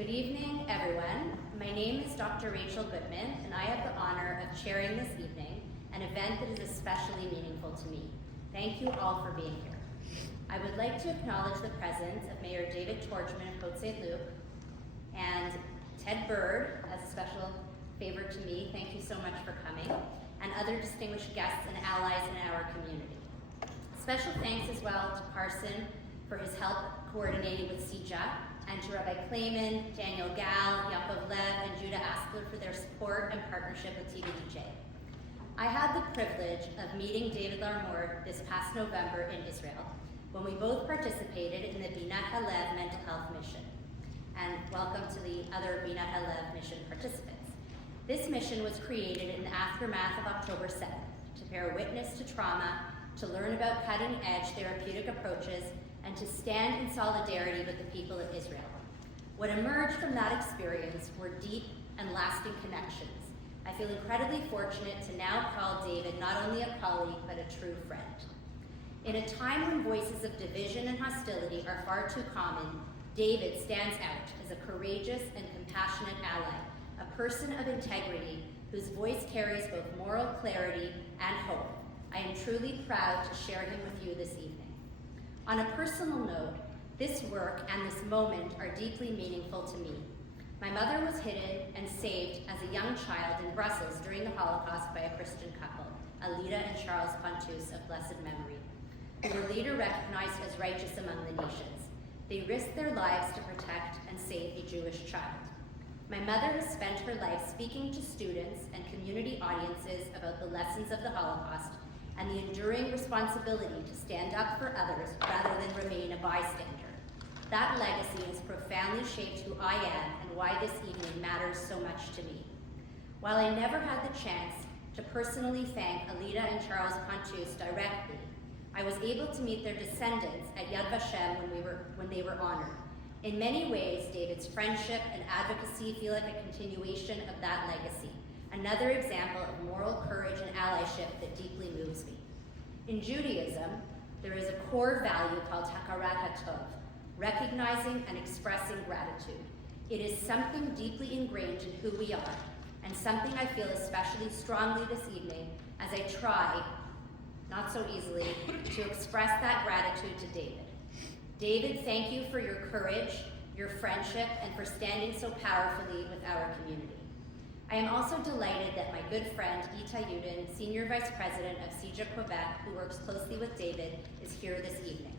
Good evening, everyone. My name is Dr. Rachel Goodman, and I have the honor of chairing this evening, an event that is especially meaningful to me. Thank you all for being here. I would like to acknowledge the presence of Mayor David Torchman of Côte Saint-Luc and Ted Bird, as a special favor to me. Thank you so much for coming, and other distinguished guests and allies in our community. Special thanks as well to Carson for his help coordinating with CIJA, and to Rabbi Clayman, Daniel Gal, Yaakov Lev, and Judah Askler for their support and partnership with TVDJ. I had the privilege of meeting David Larmour this past November in Israel, when we both participated in the Binat Halev mental health mission. And welcome to the other Binat Halev mission participants. This mission was created in the aftermath of October 7th to bear witness to trauma, to learn about cutting-edge therapeutic approaches, and to stand in solidarity with the people of Israel. What emerged from that experience were deep and lasting connections. I feel incredibly fortunate to now call David not only a colleague, but a true friend. In a time when voices of division and hostility are far too common, David stands out as a courageous and compassionate ally, a person of integrity whose voice carries both moral clarity and hope. I am truly proud to share him with you this evening. On a personal note, this work and this moment are deeply meaningful to me. My mother was hidden and saved as a young child in Brussels during the Holocaust by a Christian couple, Alida and Charles Pontus of blessed memory, who were later recognized as righteous among the nations. They risked their lives to protect and save a Jewish child. My mother has spent her life speaking to students and community audiences about the lessons of the Holocaust and the enduring responsibility to stand up for others rather than remain a bystander. That legacy has profoundly shaped who I am and why this evening matters so much to me. While I never had the chance to personally thank Alida and Charles Pontus directly, I was able to meet their descendants at Yad Vashem when they were honored. In many ways, David's friendship and advocacy feel like a continuation of that legacy. Another example of moral courage and allyship that deeply moves me. In Judaism, there is a core value called hakarat hatov, recognizing and expressing gratitude. It is something deeply ingrained in who we are, and something I feel especially strongly this evening as I try, not so easily, to express that gratitude to David. David, thank you for your courage, your friendship, and for standing so powerfully with our community. I am also delighted that my good friend Ita Yudin, Senior Vice President of CIJA Quebec, who works closely with David, is here this evening.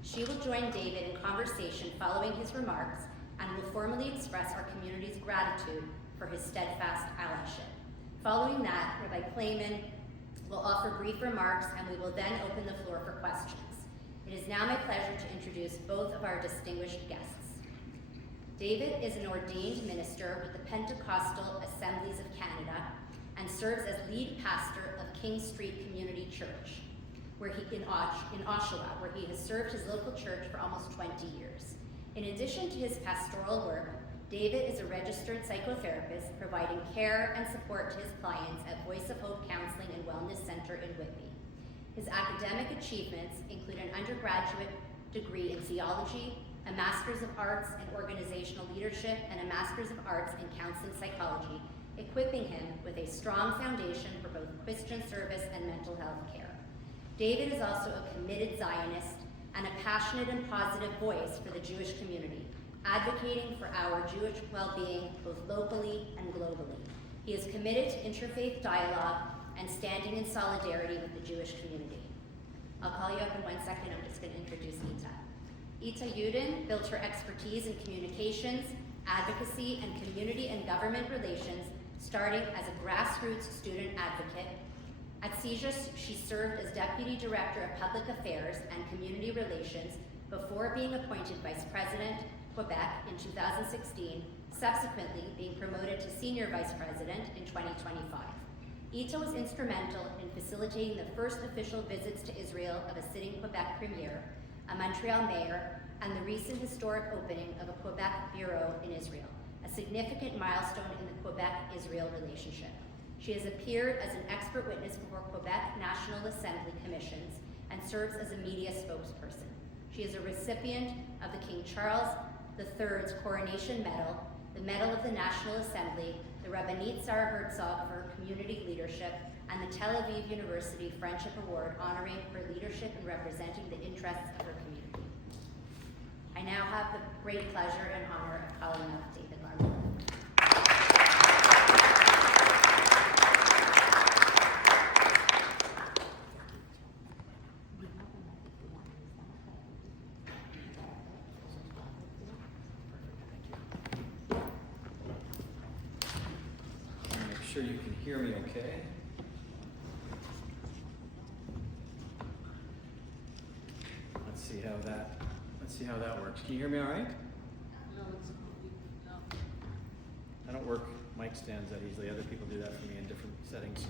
She will join David in conversation following his remarks and will formally express our community's gratitude for his steadfast allyship. Following that, Rabbi Clayman will offer brief remarks and we will then open the floor for questions. It is now my pleasure to introduce both of our distinguished guests. David is an ordained minister with the Pentecostal Assemblies of Canada and serves as lead pastor of King Street Community Church, in Oshawa, where he has served his local church for almost 20 years. In addition to his pastoral work, David is a registered psychotherapist providing care and support to his clients at Voice of Hope Counseling and Wellness Center in Whitby. His academic achievements include an undergraduate degree in theology, a Master's of Arts in Organizational Leadership, and a Master's of Arts in Counseling Psychology, equipping him with a strong foundation for both Christian service and mental health care. David is also a committed Zionist and a passionate and positive voice for the Jewish community, advocating for our Jewish well-being both locally and globally. He is committed to interfaith dialogue and standing in solidarity with the Jewish community. I'll call you up in 1 second. I'm just going to introduce Ita. Ita Yudin built her expertise in communications, advocacy, and community and government relations, starting as a grassroots student advocate. At CIJA, she served as Deputy Director of Public Affairs and Community Relations before being appointed Vice President, Quebec in 2016, subsequently being promoted to Senior Vice President in 2025. Ita was instrumental in facilitating the first official visits to Israel of a sitting Quebec Premier, a Montreal mayor, and the recent historic opening of a Quebec bureau in Israel, a significant milestone in the Quebec-Israel relationship. She has appeared as an expert witness before Quebec National Assembly commissions and serves as a media spokesperson. She is a recipient of the King Charles the Third's Coronation Medal, the Medal of the National Assembly, the Rabbanit Sar Herzog for Community Leadership, and the Tel Aviv University Friendship Award honoring her leadership in representing the interests of her community. I now have the great pleasure and honor of calling up David Larmore. Sure you can hear me okay. Let's see how that works. Can you hear me all right? No, no. I don't work mic stands that easily. Other people do that for me in different settings. So.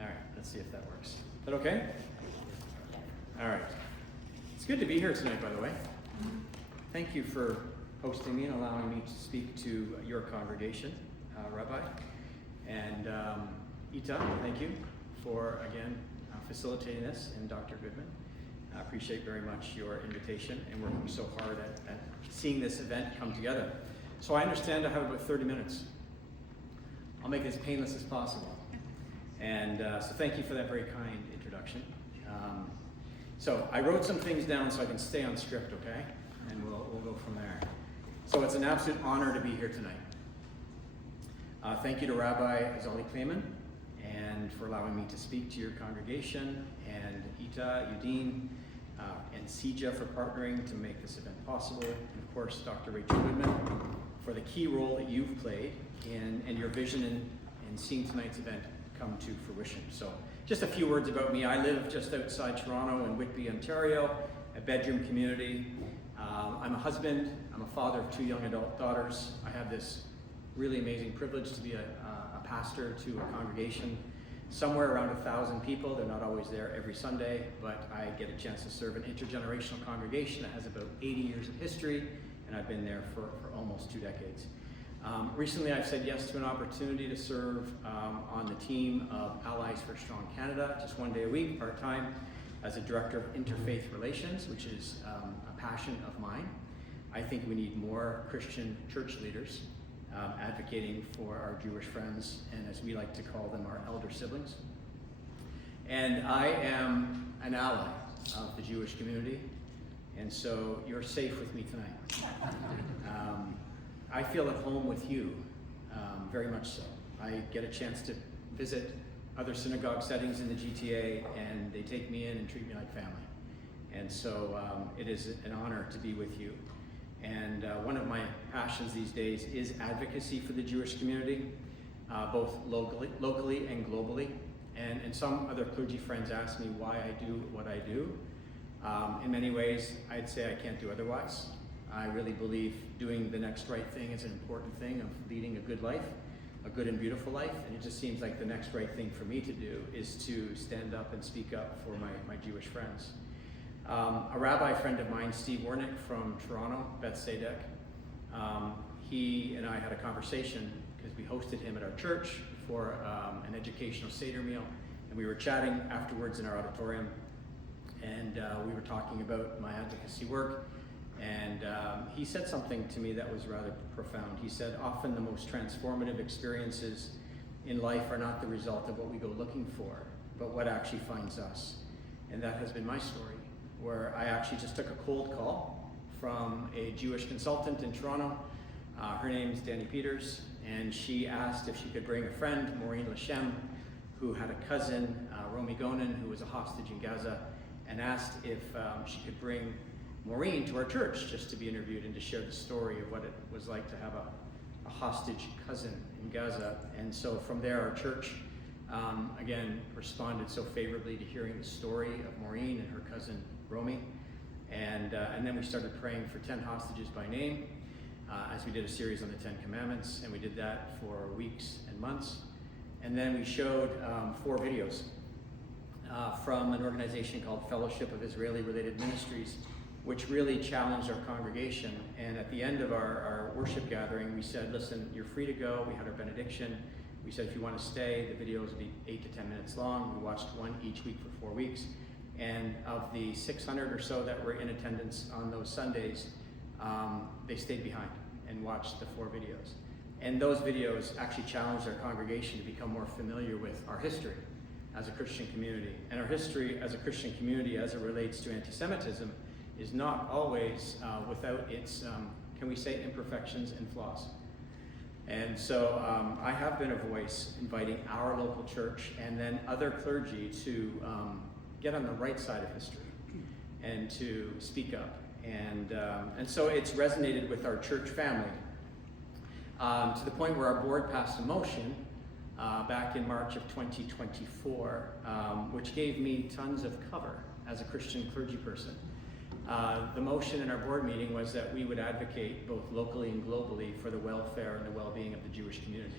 All right, let's see if that works. Is that okay? All right. It's good to be here tonight, by the way. Thank you for hosting me and allowing me to speak to your congregation. Rabbi, and Ita, thank you for, again, facilitating this, and Dr. Goodman. I appreciate very much your invitation and working so hard at seeing this event come together. So I understand I have about 30 minutes. I'll make it as painless as possible. And so thank you for that very kind introduction. So I wrote some things down so I can stay on script, okay? And we'll go from there. So it's an absolute honor to be here tonight. Thank you to Rabbi Zoli Kleiman and for allowing me to speak to your congregation, and Ita, Udine, and Sija for partnering to make this event possible, and of course Dr. Rachel Goodman for the key role that you've played in your vision in seeing tonight's event come to fruition. So just a few words about me. I live just outside Toronto in Whitby, Ontario, a bedroom community. I'm a husband, I'm a father of 2 young adult daughters. I have this really amazing privilege to be a pastor to a congregation somewhere around 1,000 people. They're not always there every Sunday, but I get a chance to serve an intergenerational congregation that has about 80 years of history, and I've been there for almost 2 decades. Recently, I've said yes to an opportunity to serve on the team of Allies for Strong Canada, just 1 day a week, part-time, as a director of interfaith relations, which is a passion of mine. I think we need more Christian church leaders advocating for our Jewish friends, and as we like to call them, our elder siblings. And I am an ally of the Jewish community, and so you're safe with me tonight. I feel at home with you, very much so. I get a chance to visit other synagogue settings in the GTA, and they take me in and treat me like family. And so it is an honor to be with you. And one of my passions these days is advocacy for the Jewish community, both locally and globally. And some other clergy friends ask me why I do what I do. In many ways, I'd say I can't do otherwise. I really believe doing the next right thing is an important thing of leading a good life, a good and beautiful life. And it just seems like the next right thing for me to do is to stand up and speak up for my Jewish friends. A rabbi friend of mine, Steve Wernick from Toronto, Beth Sadek, he and I had a conversation because we hosted him at our church for an educational Seder meal, and we were chatting afterwards in our auditorium, and we were talking about my advocacy work, and he said something to me that was rather profound. He said, often the most transformative experiences in life are not the result of what we go looking for, but what actually finds us. And that has been my story, where I actually just took a cold call from a Jewish consultant in Toronto. Her name is Danny Peters, and she asked if she could bring a friend, Maureen Lashem, who had a cousin, Romy Gonen, who was a hostage in Gaza, and asked if she could bring Maureen to our church just to be interviewed and to share the story of what it was like to have a hostage cousin in Gaza. And so from there, our church, again, responded so favorably to hearing the story of Maureen and her cousin Romy, and then we started praying for 10 hostages by name as we did a series on the 10 Commandments, and we did that for weeks and months. And then we showed 4 videos from an organization called Fellowship of Israeli Related Ministries, which really challenged our congregation. And at the end of our worship gathering, we said, listen, you're free to go. We had our benediction. We said, if you want to stay, the videos will be 8 to 10 minutes long. We watched one each week for 4 weeks. And of the 600 or so that were in attendance on those Sundays, they stayed behind and watched the 4 videos. And those videos actually challenged our congregation to become more familiar with our history as a Christian community. And our history as a Christian community as it relates to anti-Semitism is not always without its, can we say, imperfections and flaws. And so I have been a voice inviting our local church and then other clergy to get on the right side of history and to speak up. And so it's resonated with our church family to the point where our board passed a motion back in March of 2024, which gave me tons of cover as a Christian clergy person. The motion in our board meeting was that we would advocate both locally and globally for the welfare and the well-being of the Jewish community.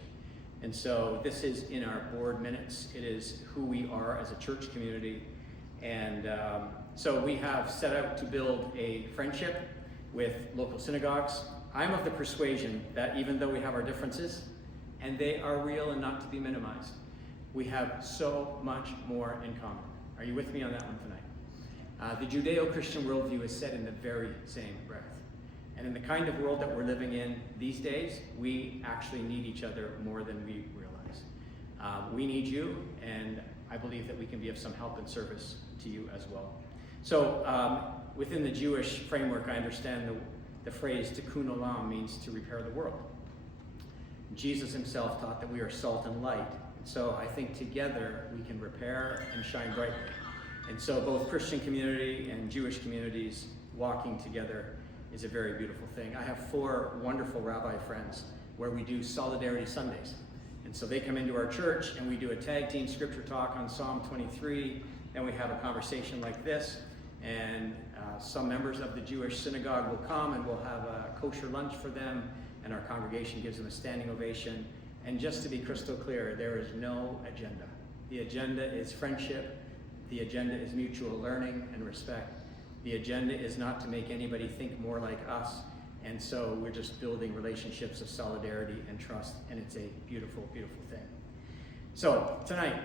And so this is in our board minutes. It is who we are as a church community. And so we have set out to build a friendship with local synagogues. I'm of the persuasion that even though we have our differences, and they are real and not to be minimized, we have so much more in common. Are you with me on that one tonight? The Judeo-Christian worldview is said in the very same breath. And in the kind of world that we're living in these days, we actually need each other more than we realize. We need you, and I believe that we can be of some help and service to you as well. So within the Jewish framework, I understand the phrase tikkun olam means to repair the world. Jesus himself taught that we are salt and light. So I think together we can repair and shine brightly. And so both Christian community and Jewish communities walking together is a very beautiful thing. I have 4 wonderful rabbi friends where we do Solidarity Sundays. And so they come into our church and we do a tag team scripture talk on Psalm 23. Then we have a conversation like this. And some members of the Jewish synagogue will come and we'll have a kosher lunch for them. And our congregation gives them a standing ovation. And just to be crystal clear, there is no agenda. The agenda is friendship. The agenda is mutual learning and respect. The agenda is not to make anybody think more like us. And so we're just building relationships of solidarity and trust, and it's a beautiful, beautiful thing. So tonight,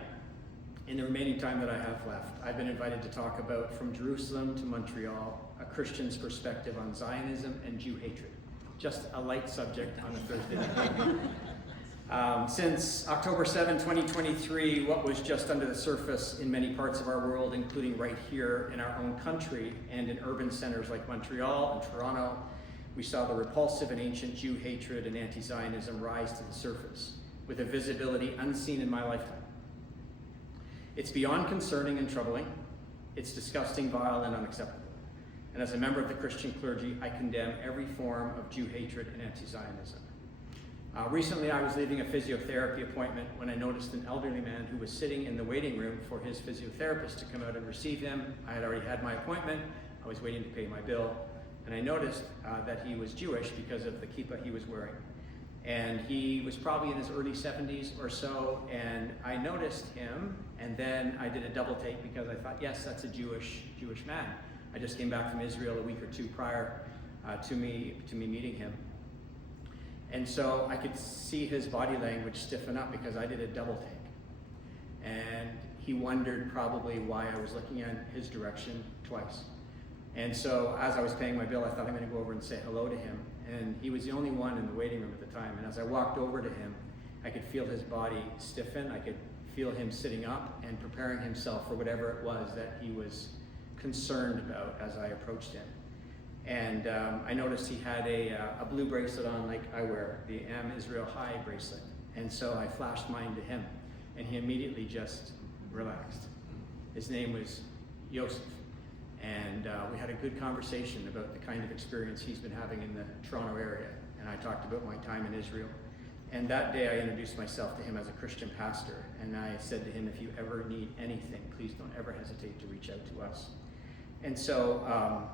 in the remaining time that I have left, I've been invited to talk about From Jerusalem to Montreal, a Christian's perspective on Zionism and Jew hatred. Just a light subject on a Thursday night. Since October 7, 2023, what was just under the surface in many parts of our world, including right here in our own country and in urban centers like Montreal and Toronto, we saw the repulsive and ancient Jew hatred and anti-Zionism rise to the surface with a visibility unseen in my lifetime. It's beyond concerning and troubling. It's disgusting, vile, and unacceptable. And as a member of the Christian clergy, I condemn every form of Jew hatred and anti-Zionism. Recently, I was leaving a physiotherapy appointment when I noticed an elderly man who was sitting in the waiting room for his physiotherapist to come out and receive him. I had already had my appointment. I was waiting to pay my bill. And I noticed that he was Jewish because of the kippah he was wearing. And he was probably in his early 70s or so. And I noticed him, and then I did a double take because I thought, yes, that's a Jewish man. I just came back from Israel a week or 2 prior to me meeting him. And so I could see his body language stiffen up because I did a double take. And he wondered probably why I was looking in his direction twice. And so as I was paying my bill, I thought I'm going to go over and say hello to him. And he was the only one in the waiting room at the time. And as I walked over to him, I could feel his body stiffen. I could feel him sitting up and preparing himself for whatever it was that he was concerned about as I approached him. And I noticed he had a blue bracelet on like I wear, the Am Israel High bracelet. And so I flashed mine to him, and he immediately just relaxed. His name was Yosef. And we had a good conversation about the kind of experience he's been having in the Toronto area. And I talked about my time in Israel. And that day I introduced myself to him as a Christian pastor. And I said to him, if you ever need anything, please don't ever hesitate to reach out to us. And so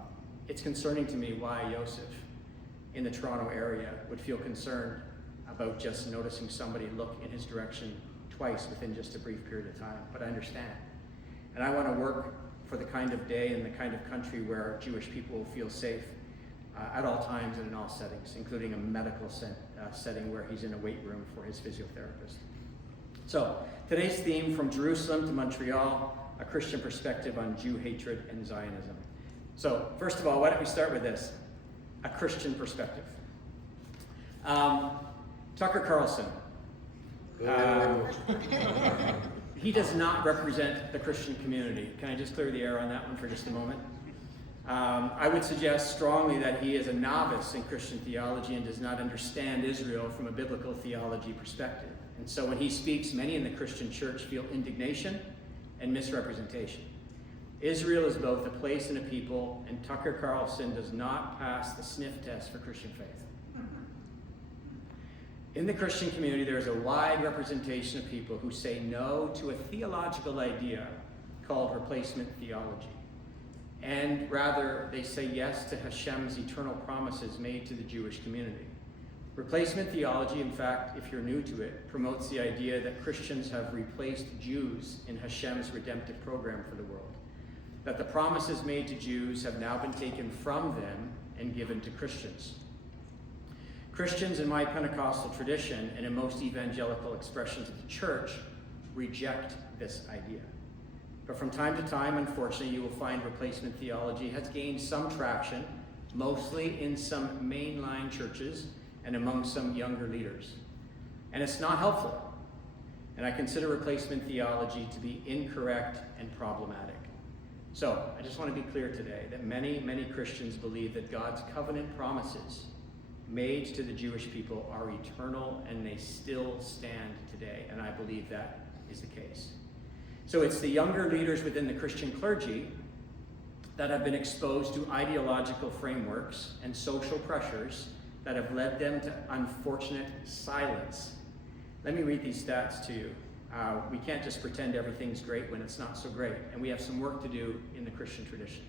it's concerning to me why Yosef in the Toronto area would feel concerned about just noticing somebody look in his direction twice within just a brief period of time. But I understand. And I want to work for the kind of day and the kind of country where Jewish people will feel safe at all times and in all settings, including a medical setting where he's in a wait room for his physiotherapist. So today's theme, From Jerusalem to Montreal, a Christian perspective on Jew hatred and Zionism. So first of all, why don't we start with this? a Christian perspective. Tucker Carlson. He does not represent the Christian community. Can I just clear the air on that one for just a moment? I would suggest strongly that he is a novice in Christian theology and does not understand Israel from a biblical theology perspective. And so when he speaks, many in the Christian church feel indignation and misrepresentation. Israel is both a place and a people, and Tucker Carlson does not pass the sniff test for Christian faith. In the Christian community, there is a wide representation of people who say no to a theological idea called replacement theology. And rather, they say yes to Hashem's eternal promises made to the Jewish community. Replacement theology, in fact, if you're new to it, promotes the idea that Christians have replaced Jews in Hashem's redemptive program for the world. That the promises made to Jews have now been taken from them and given to Christians. Christians in my Pentecostal tradition and in most evangelical expressions of the church reject this idea. But from time to time, unfortunately, you will find replacement theology has gained some traction, mostly in some mainline churches and among some younger leaders. And it's not helpful. And I consider replacement theology to be incorrect and problematic. So, I just want to be clear today that many, many Christians believe that God's covenant promises made to the Jewish people are eternal and they still stand today. And I believe that is the case. So it's the younger leaders within the Christian clergy that have been exposed to ideological frameworks and social pressures that have led them to unfortunate silence. Let me read these stats to you. We can't just pretend everything's great when it's not so great, and we have some work to do in the Christian tradition.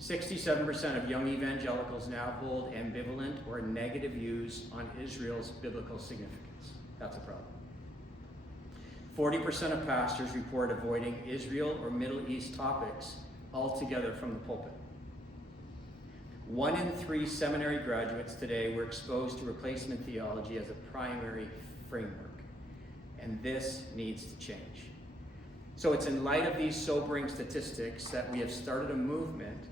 67% of young evangelicals now hold ambivalent or negative views on Israel's biblical significance. That's a problem. 40% of pastors report avoiding Israel or Middle East topics altogether from the pulpit. 1 in 3 seminary graduates today were exposed to replacement theology as a primary framework. And this needs to change. So it's in light of these sobering statistics that we have started a movement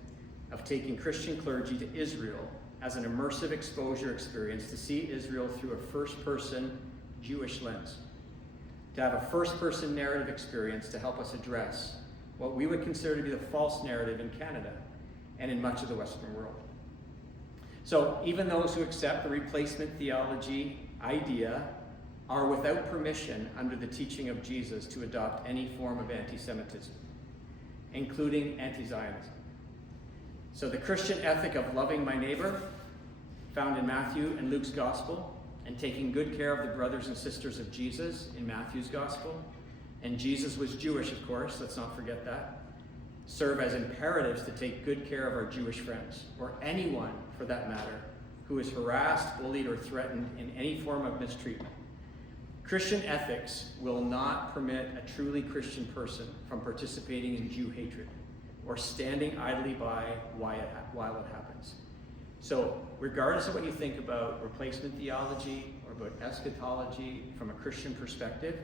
of taking Christian clergy to Israel as an immersive exposure experience to see Israel through a first-person Jewish lens. To have a first-person narrative experience to help us address what we would consider to be the false narrative in Canada and in much of the Western world. So even those who accept the replacement theology idea are without permission under the teaching of Jesus to adopt any form of anti-Semitism, including anti-Zionism. So the Christian ethic of loving my neighbor, found in Matthew and Luke's gospel, and taking good care of the brothers and sisters of Jesus in Matthew's gospel, and Jesus was Jewish, of course, let's not forget that, serve as imperatives to take good care of our Jewish friends, or anyone, for that matter, who is harassed, bullied, or threatened in any form of mistreatment. Christian ethics will not permit a truly Christian person from participating in Jew hatred or standing idly by while it happens. So, regardless of what you think about replacement theology or about eschatology from a Christian perspective,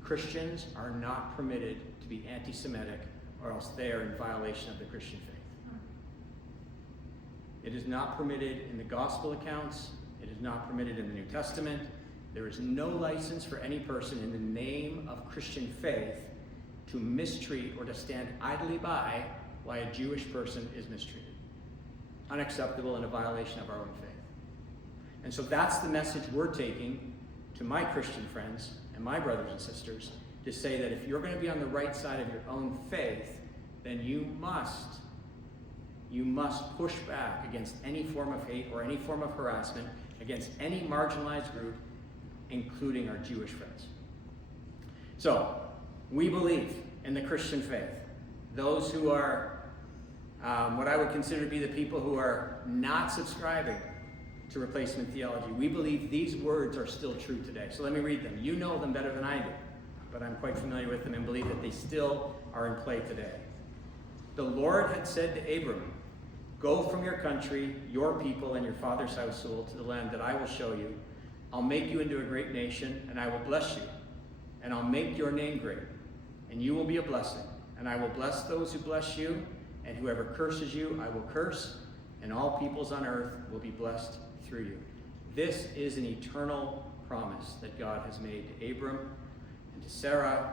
Christians are not permitted to be anti-Semitic, or else they are in violation of the Christian faith. It is not permitted in the gospel accounts. It is not permitted in the New Testament. There is no license for any person in the name of Christian faith to mistreat or to stand idly by while a Jewish person is mistreated. Unacceptable and a violation of our own faith. And so that's the message we're taking to my Christian friends and my brothers and sisters, to say that if you're going to be on the right side of your own faith, then you must push back against any form of hate or any form of harassment against any marginalized group, including our Jewish friends. So, we believe in the Christian faith. Those who are what I would consider to be the people who are not subscribing to replacement theology, we believe these words are still true today. So let me read them. You know them better than I do, but I'm quite familiar with them and believe that they still are in play today. The Lord had said to Abram, "Go from your country, your people, and your father's household to the land that I will show you. I'll make you into a great nation, and I will bless you. And I'll make your name great, and you will be a blessing. And I will bless those who bless you, and whoever curses you, I will curse. and all peoples on earth will be blessed through you. This is an eternal promise that God has made to Abram and to Sarah,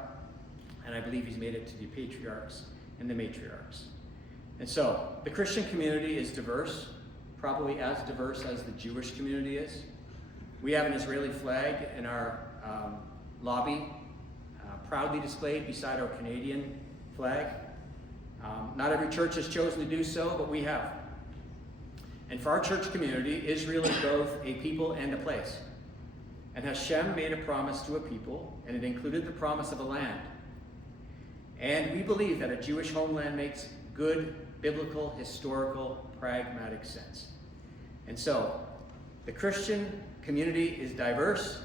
and I believe he's made it to the patriarchs and the matriarchs. And so, the Christian community is diverse, probably as diverse as the Jewish community is. We have an Israeli flag in our lobby, proudly displayed beside our Canadian flag. Not every church has chosen to do so, but we have. And for our church community, Israel is both a people and a place. And Hashem made a promise to a people, and it included the promise of a land. And we believe that a Jewish homeland makes good, biblical, historical, pragmatic sense. And so, the Christian community is diverse,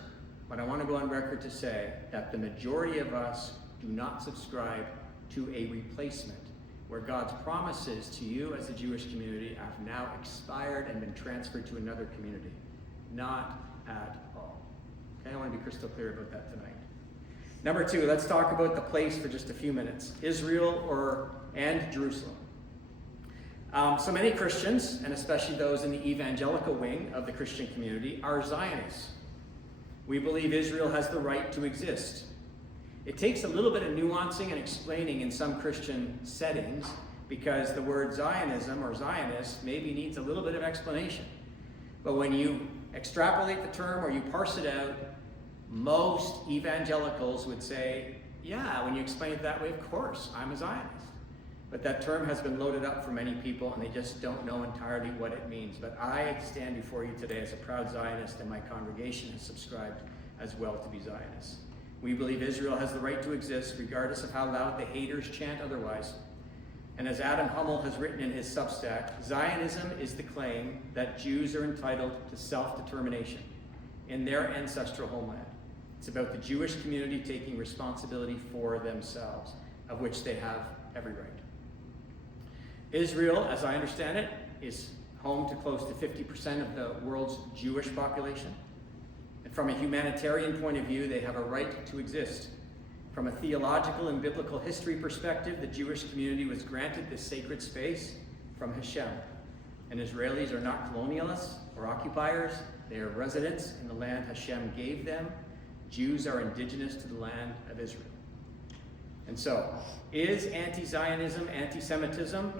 but I want to go on record to say that the majority of us do not subscribe to a replacement where God's promises to you as a Jewish community have now expired and been transferred to another community. Not at all. Okay, I want to be crystal clear about that tonight. Number two, let's talk about the place for just a few minutes. Israel and Jerusalem. So many Christians, and especially those in the evangelical wing of the Christian community, are Zionists. We believe Israel has the right to exist. It takes a little bit of nuancing and explaining in some Christian settings because the word Zionism or Zionist maybe needs a little bit of explanation. But when you extrapolate the term or you parse it out, most evangelicals would say, yeah, when you explain it that way, of course, I'm a Zionist. But that term has been loaded up for many people and they just don't know entirely what it means. But I stand before you today as a proud Zionist, and my congregation has subscribed as well to be Zionists. We believe Israel has the right to exist regardless of how loud the haters chant otherwise. And as Adam Hummel has written in his Substack, Zionism is the claim that Jews are entitled to self-determination in their ancestral homeland. It's about the Jewish community taking responsibility for themselves, of which they have every right. Israel, as I understand it, is home to close to 50% of the world's Jewish population. And from a humanitarian point of view, they have a right to exist. From a theological and biblical history perspective, the Jewish community was granted this sacred space from Hashem. And Israelis are not colonialists or occupiers. They are residents in the land Hashem gave them. Jews are indigenous to the land of Israel. And so, is anti-Zionism anti-Semitism?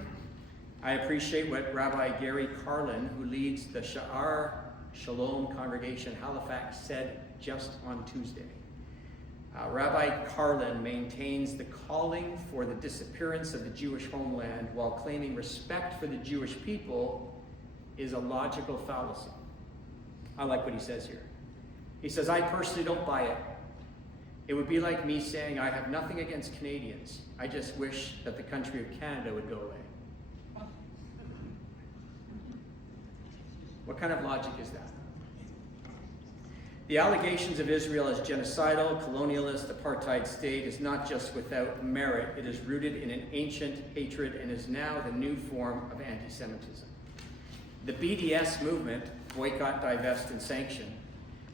I appreciate what Rabbi Gary Carlin, who leads the Sha'ar Shalom congregation Halifax, said just on Tuesday. Rabbi Carlin maintains the calling for the disappearance of the Jewish homeland while claiming respect for the Jewish people is a logical fallacy. I like what he says here. He says, I personally don't buy it. It would be like me saying I have nothing against Canadians. I just wish that the country of Canada would go away. What kind of logic is that? The allegations of Israel as genocidal, colonialist, apartheid state is not just without merit, it is rooted in an ancient hatred and is now the new form of anti-Semitism. The BDS movement, boycott, divest, and sanction,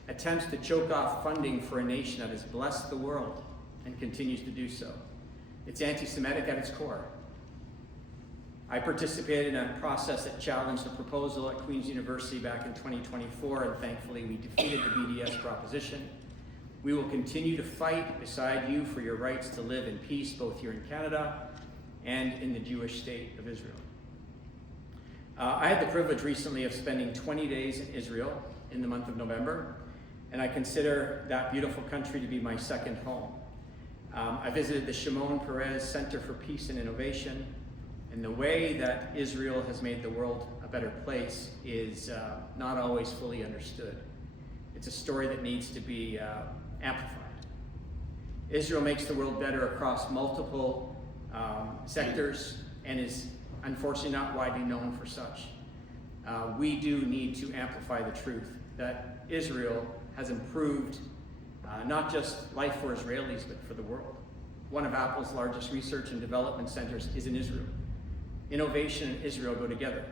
attempts to choke off funding for a nation that has blessed the world and continues to do so. It's anti-Semitic at its core. I participated in a process that challenged a proposal at Queen's University back in 2024, and thankfully we defeated the BDS proposition. We will continue to fight beside you for your rights to live in peace, both here in Canada and in the Jewish state of Israel. I had the privilege recently of spending 20 days in Israel in the month of November, and I consider that beautiful country to be my second home. I visited the Shimon Peres Center for Peace and Innovation, and the way that Israel has made the world a better place is not always fully understood. It's a story that needs to be amplified. Israel makes the world better across multiple sectors and is unfortunately not widely known for such. We do need to amplify the truth that Israel has improved not just life for Israelis, but for the world. One of Apple's largest research and development centers is in Israel. Innovation and Israel go together.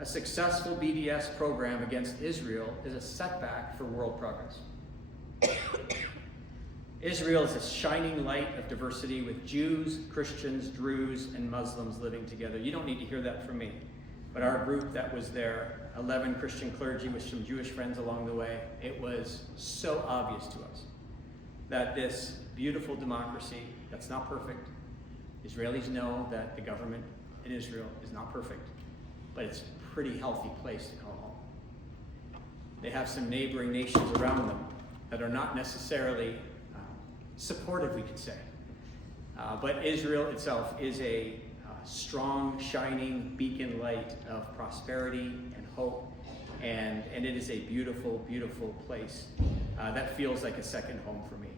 A successful BDS program against Israel is a setback for world progress. Israel is a shining light of diversity with Jews, Christians, Druze, and Muslims living together. You don't need to hear that from me. but our group that was there, 11 Christian clergy with some Jewish friends along the way, it was so obvious to us that this beautiful democracy that's not perfect, Israelis know that the government in Israel is not perfect, but it's a pretty healthy place to call home. They have some neighboring nations around them that are not necessarily supportive, we could say. But Israel itself is a strong, shining beacon light of prosperity and hope, and it is a beautiful, beautiful place that feels like a second home for me.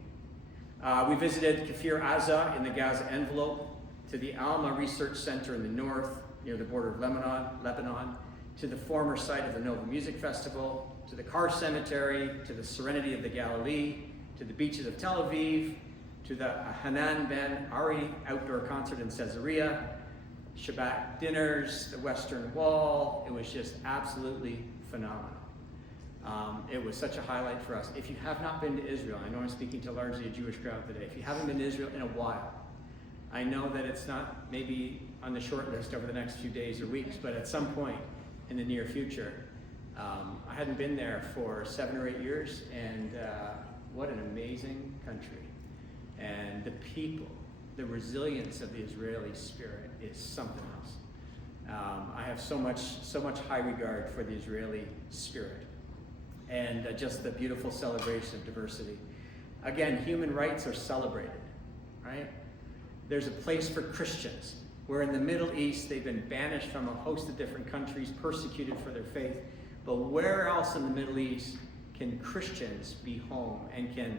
We visited Kfir Aza in the Gaza envelope, to the Alma Research Center in the north, near the border of Lebanon, to the former site of the Nova Music Festival, to the Car Cemetery, to the Serenity of the Galilee, to the beaches of Tel Aviv, to the Hanan Ben Ari outdoor concert in Caesarea, Shabbat dinners, the Western Wall. It was just absolutely phenomenal. It was such a highlight for us. If you have not been to Israel, I know I'm speaking to largely a Jewish crowd today. If you haven't been to Israel in a while, I know that it's not maybe on the short list over the next few days or weeks, but at some point in the near future. I hadn't been there for 7 or 8 years, and what an amazing country. And the people, the resilience of the Israeli spirit is something else. I have so much high regard for the Israeli spirit and just the beautiful celebration of diversity. Again, human rights are celebrated, right? There's a place for Christians, where in the Middle East they've been banished from a host of different countries, persecuted for their faith. But where else in the Middle East can Christians be home and can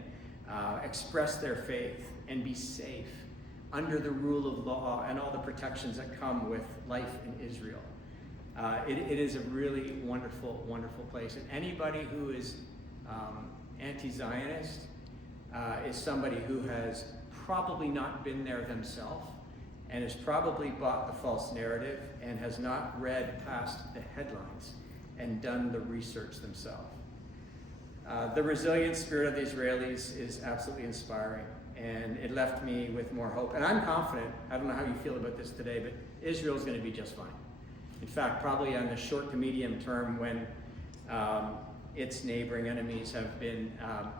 express their faith and be safe under the rule of law and all the protections that come with life in Israel? It is a really wonderful, wonderful place. And anybody who is anti-Zionist is somebody who has probably not been there themselves and has probably bought the false narrative and has not read past the headlines and done the research themselves. The resilient spirit of the Israelis is absolutely inspiring, and it left me with more hope. And I'm confident, I don't know how you feel about this today, but Israel's going to be just fine. In fact, probably on the short to medium term, when its neighboring enemies have been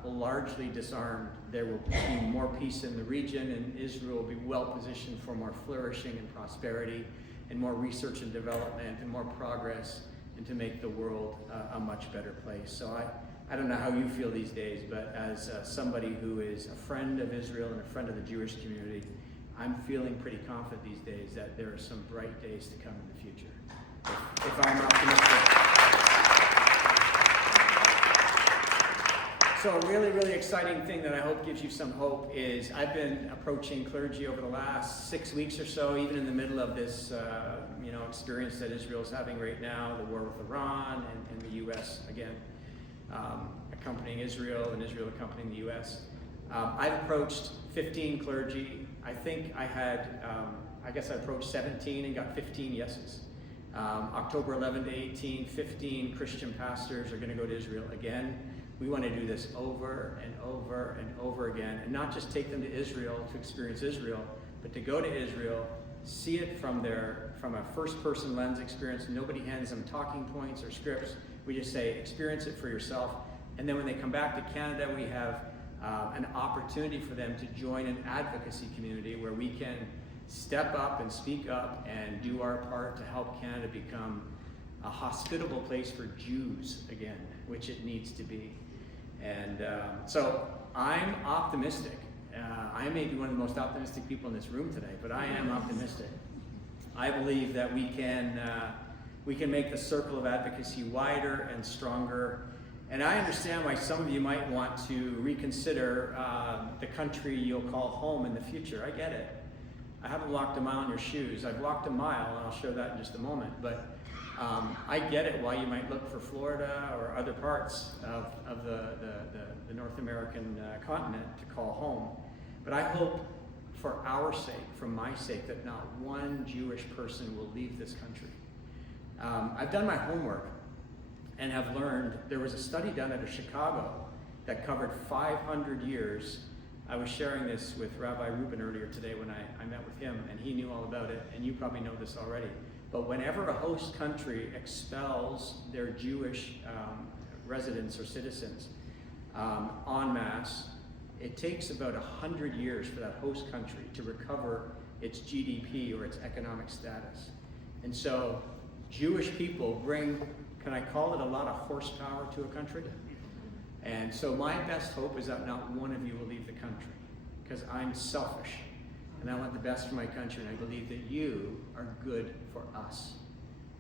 largely disarmed, there will be more peace in the region, and Israel will be well positioned for more flourishing and prosperity and more research and development and more progress, and to make the world a much better place. So I don't know how you feel these days, but as somebody who is a friend of Israel and a friend of the Jewish community, I'm feeling pretty confident these days that there are some bright days to come in the future. If I'm optimistic. So a really, really exciting thing that I hope gives you some hope is I've been approaching clergy over the last 6 weeks or so, even in the middle of this experience that Israel is having right now, the war with Iran and the U.S. again accompanying Israel and Israel accompanying the U.S. I've approached 15 clergy. I think I approached 17 and got 15 yeses. October 11 to 18, 15 Christian pastors are going to go to Israel again. We want to do this over and over and over again, and not just take them to Israel to experience Israel, but to go to Israel, see it from a first-person lens experience. Nobody hands them talking points or scripts. We just say, experience it for yourself. And then when they come back to Canada, we have an opportunity for them to join an advocacy community where we can step up and speak up and do our part to help Canada become a hospitable place for Jews again, which it needs to be. And so I'm optimistic. I may be one of the most optimistic people in this room today, but I am optimistic. I believe that we can make the circle of advocacy wider and stronger. And I understand why some of you might want to reconsider the country you'll call home in the future. I get it. I haven't walked a mile in your shoes. I've walked a mile, and I'll show that in just a moment. But I get it why you might look for Florida or other parts of the North American continent to call home. But I hope for our sake, for my sake, that not one Jewish person will leave this country. I've done my homework and have learned, there was a study done out of Chicago that covered 500 years. I was sharing this with Rabbi Rubin earlier today when I met with him, and he knew all about it, and you probably know this already. But whenever a host country expels their Jewish residents or citizens en masse, it takes about 100 years for that host country to recover its GDP or its economic status. And so Jewish people bring, can I call it, a lot of horsepower to a country? And so my best hope is that not one of you will leave the country, because I'm selfish and I want the best for my country, and I believe that you are good for us.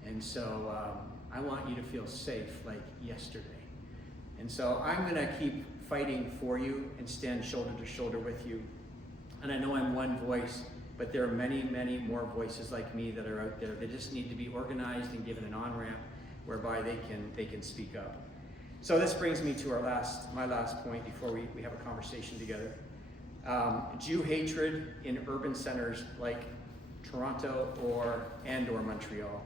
And so I want you to feel safe like yesterday. And so I'm going to keep fighting for you and stand shoulder to shoulder with you. And I know I'm one voice, but there are many, many more voices like me that are out there. They just need to be organized and given an on-ramp whereby they can speak up. So this brings me to my last point before we have a conversation together. Jew hatred in urban centers like Toronto or Montreal.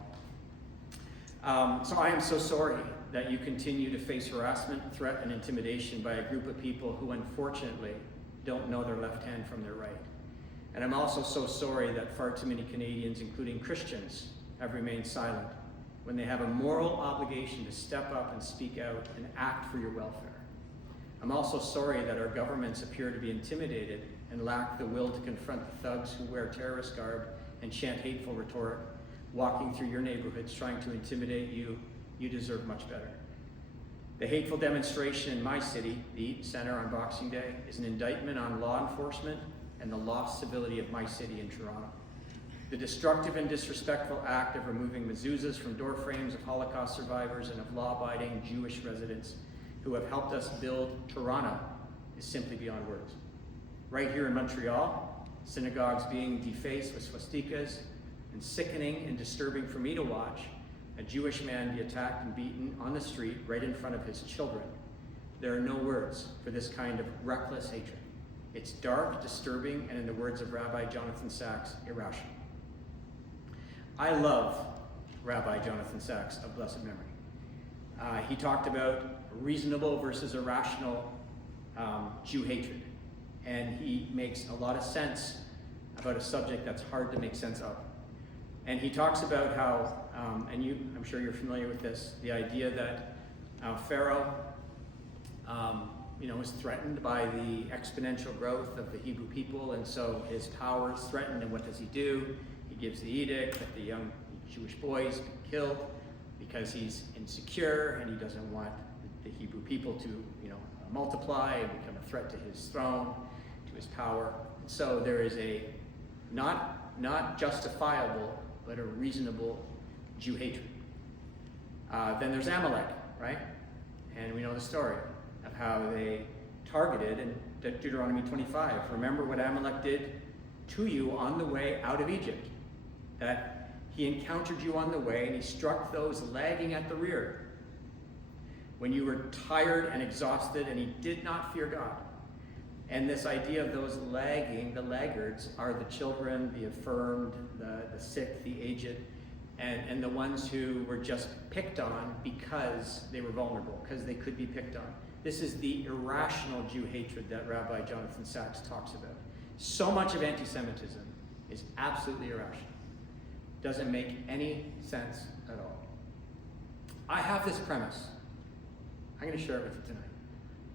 So I am so sorry that you continue to face harassment, threat, and intimidation by a group of people who unfortunately don't know their left hand from their right. And I'm also so sorry that far too many Canadians, including Christians, have remained silent when they have a moral obligation to step up and speak out and act for your welfare. I'm also sorry that our governments appear to be intimidated and lack the will to confront the thugs who wear terrorist garb and chant hateful rhetoric, walking through your neighborhoods trying to intimidate you. You deserve much better. The hateful demonstration in my city, the Eaton Centre on Boxing Day, is an indictment on law enforcement and the lost civility of my city in Toronto. The destructive and disrespectful act of removing mezuzahs from door frames of Holocaust survivors and of law-abiding Jewish residents who have helped us build Toronto is simply beyond words. Right here in Montreal, synagogues being defaced with swastikas, and sickening and disturbing for me to watch a Jewish man be attacked and beaten on the street right in front of his children. There are no words for this kind of reckless hatred. It's dark, disturbing, and in the words of Rabbi Jonathan Sacks, irrational. I love Rabbi Jonathan Sacks of blessed memory. He talked about reasonable versus irrational Jew hatred. And he makes a lot of sense about a subject that's hard to make sense of. And he talks about how, I'm sure you're familiar with this, the idea that Pharaoh was threatened by the exponential growth of the Hebrew people, and so his power is threatened, and what does he do? He gives the edict that the young Jewish boys be killed because he's insecure and he doesn't want the Hebrew people to multiply and become a threat to his throne, to his power. And so there is a not justifiable but a reasonable Jew hatred. Then there's Amalek, right? And we know the story of how they targeted in Deuteronomy 25. Remember what Amalek did to you on the way out of Egypt. That he encountered you on the way and he struck those lagging at the rear when you were tired and exhausted, and he did not fear God. And this idea of those lagging, the laggards, are the children, the affirmed, the sick, the aged, and the ones who were just picked on because they were vulnerable, because they could be picked on. This is the irrational Jew hatred that Rabbi Jonathan Sacks talks about. So much of anti-Semitism is absolutely irrational. Doesn't make any sense at all. I have this premise. I'm going to share it with you tonight.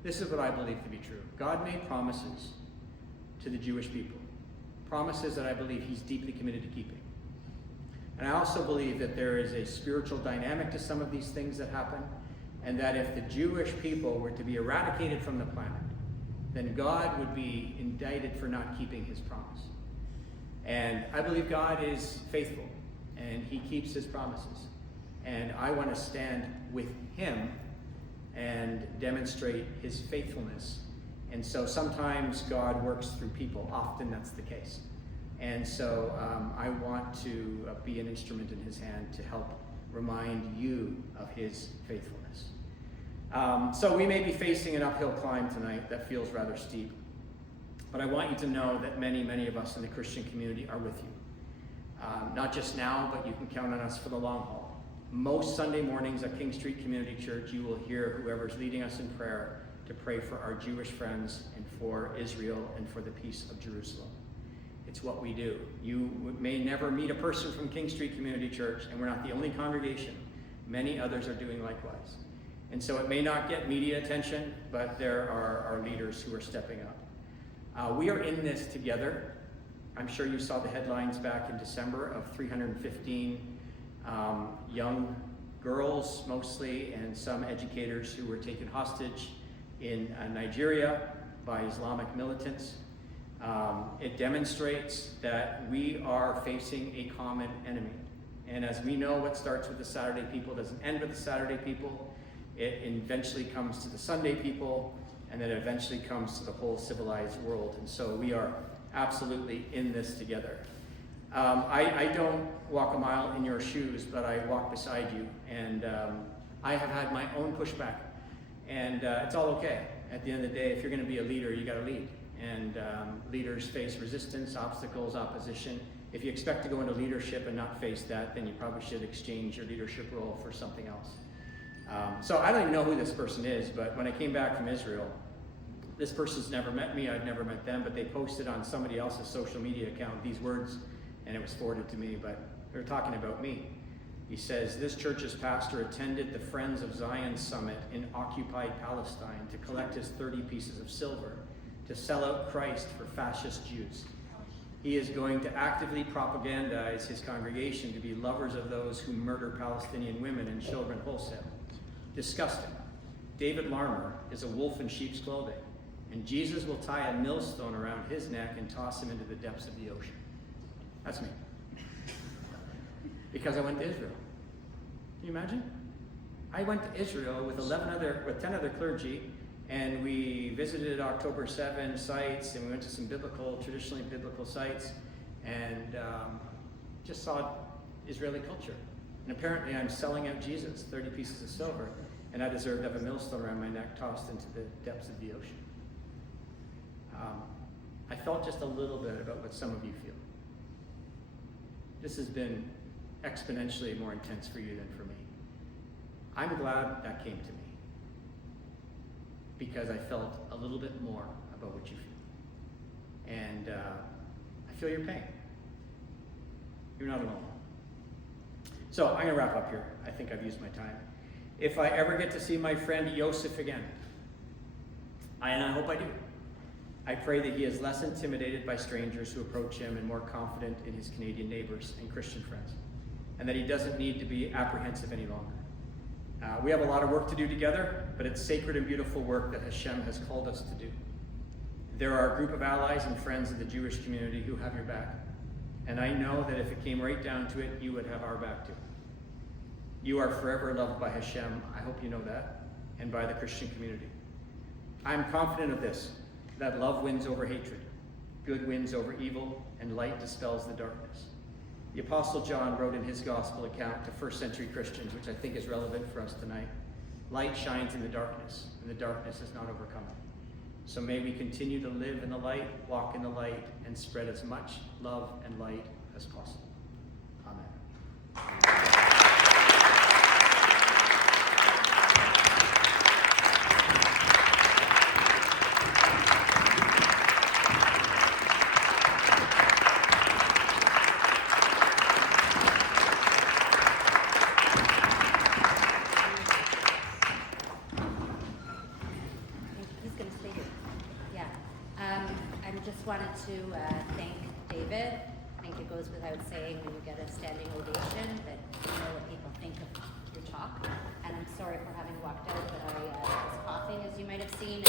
This is what I believe to be true. God made promises to the Jewish people. Promises that I believe he's deeply committed to keeping. And I also believe that there is a spiritual dynamic to some of these things that happen, and that if the Jewish people were to be eradicated from the planet, then God would be indicted for not keeping his promise. And I believe God is faithful, and he keeps his promises. And I want to stand with him and demonstrate his faithfulness. And so sometimes God works through people. Often that's the case. And so I want to be an instrument in his hand to help remind you of his faithfulness. So we may be facing an uphill climb tonight that feels rather steep. But I want you to know that many, many of us in the Christian community are with you. Not just now, but you can count on us for the long haul. Most Sunday mornings at King Street Community Church, you will hear whoever's leading us in prayer to pray for our Jewish friends and for Israel and for the peace of Jerusalem. It's what we do. You may never meet a person from King Street Community Church, and we're not the only congregation. Many others are doing likewise. And so it may not get media attention, but there are our leaders who are stepping up. We are in this together. I'm sure you saw the headlines back in December of 315 young girls, mostly, and some educators who were taken hostage in Nigeria by Islamic militants. It demonstrates that we are facing a common enemy. And as we know, what starts with the Saturday people doesn't end with the Saturday people. It eventually comes to the Sunday people, and then it eventually comes to the whole civilized world. And so we are absolutely in this together. I don't walk a mile in your shoes, but I walk beside you. And I have had my own pushback. And it's all okay. At the end of the day, if you're going to be a leader, you got to lead. And leaders face resistance, obstacles, opposition. If you expect to go into leadership and not face that, then you probably should exchange your leadership role for something else. So I don't even know who this person is, but when I came back from Israel, this person's never met me, I've never met them, but they posted on somebody else's social media account these words, and it was forwarded to me, but they're talking about me. He says, this church's pastor attended the Friends of Zion Summit in occupied Palestine to collect his 30 pieces of silver to sell out Christ for fascist Jews. He is going to actively propagandize his congregation to be lovers of those who murder Palestinian women and children wholesale. Disgusting. David Larmer is a wolf in sheep's clothing, and Jesus will tie a millstone around his neck and toss him into the depths of the ocean. That's me. Because I went to Israel. Can you imagine? I went to Israel with 10 other clergy, and we visited October 7 sites, and we went to some traditionally biblical sites, and just saw Israeli culture. And apparently I'm selling out Jesus, 30 pieces of silver, and I deserve to have a millstone around my neck tossed into the depths of the ocean. I felt just a little bit about what some of you feel. This has been exponentially more intense for you than for me. I'm glad that came to me, because I felt a little bit more about what you feel. And I feel your pain. You're not alone. So I'm going to wrap up here. I think I've used my time. If I ever get to see my friend Yosef again, and I hope I do, I pray that he is less intimidated by strangers who approach him and more confident in his Canadian neighbors and Christian friends, and that he doesn't need to be apprehensive any longer. We have a lot of work to do together, but it's sacred and beautiful work that Hashem has called us to do. There are a group of allies and friends of the Jewish community who have your back, and I know that if it came right down to it, you would have our back too. You are forever loved by Hashem, I hope you know that, and by the Christian community. I'm confident of this, that love wins over hatred, good wins over evil, and light dispels the darkness. The Apostle John wrote in his gospel account to first century Christians, which I think is relevant for us tonight, light shines in the darkness, and the darkness has not overcome it. So may we continue to live in the light, walk in the light, and spread as much love and light as possible. Amen. Wanted to thank David. I think it goes without saying when you get a standing ovation that you know what people think of your talk. And I'm sorry for having walked out, but I was coughing, as you might have seen.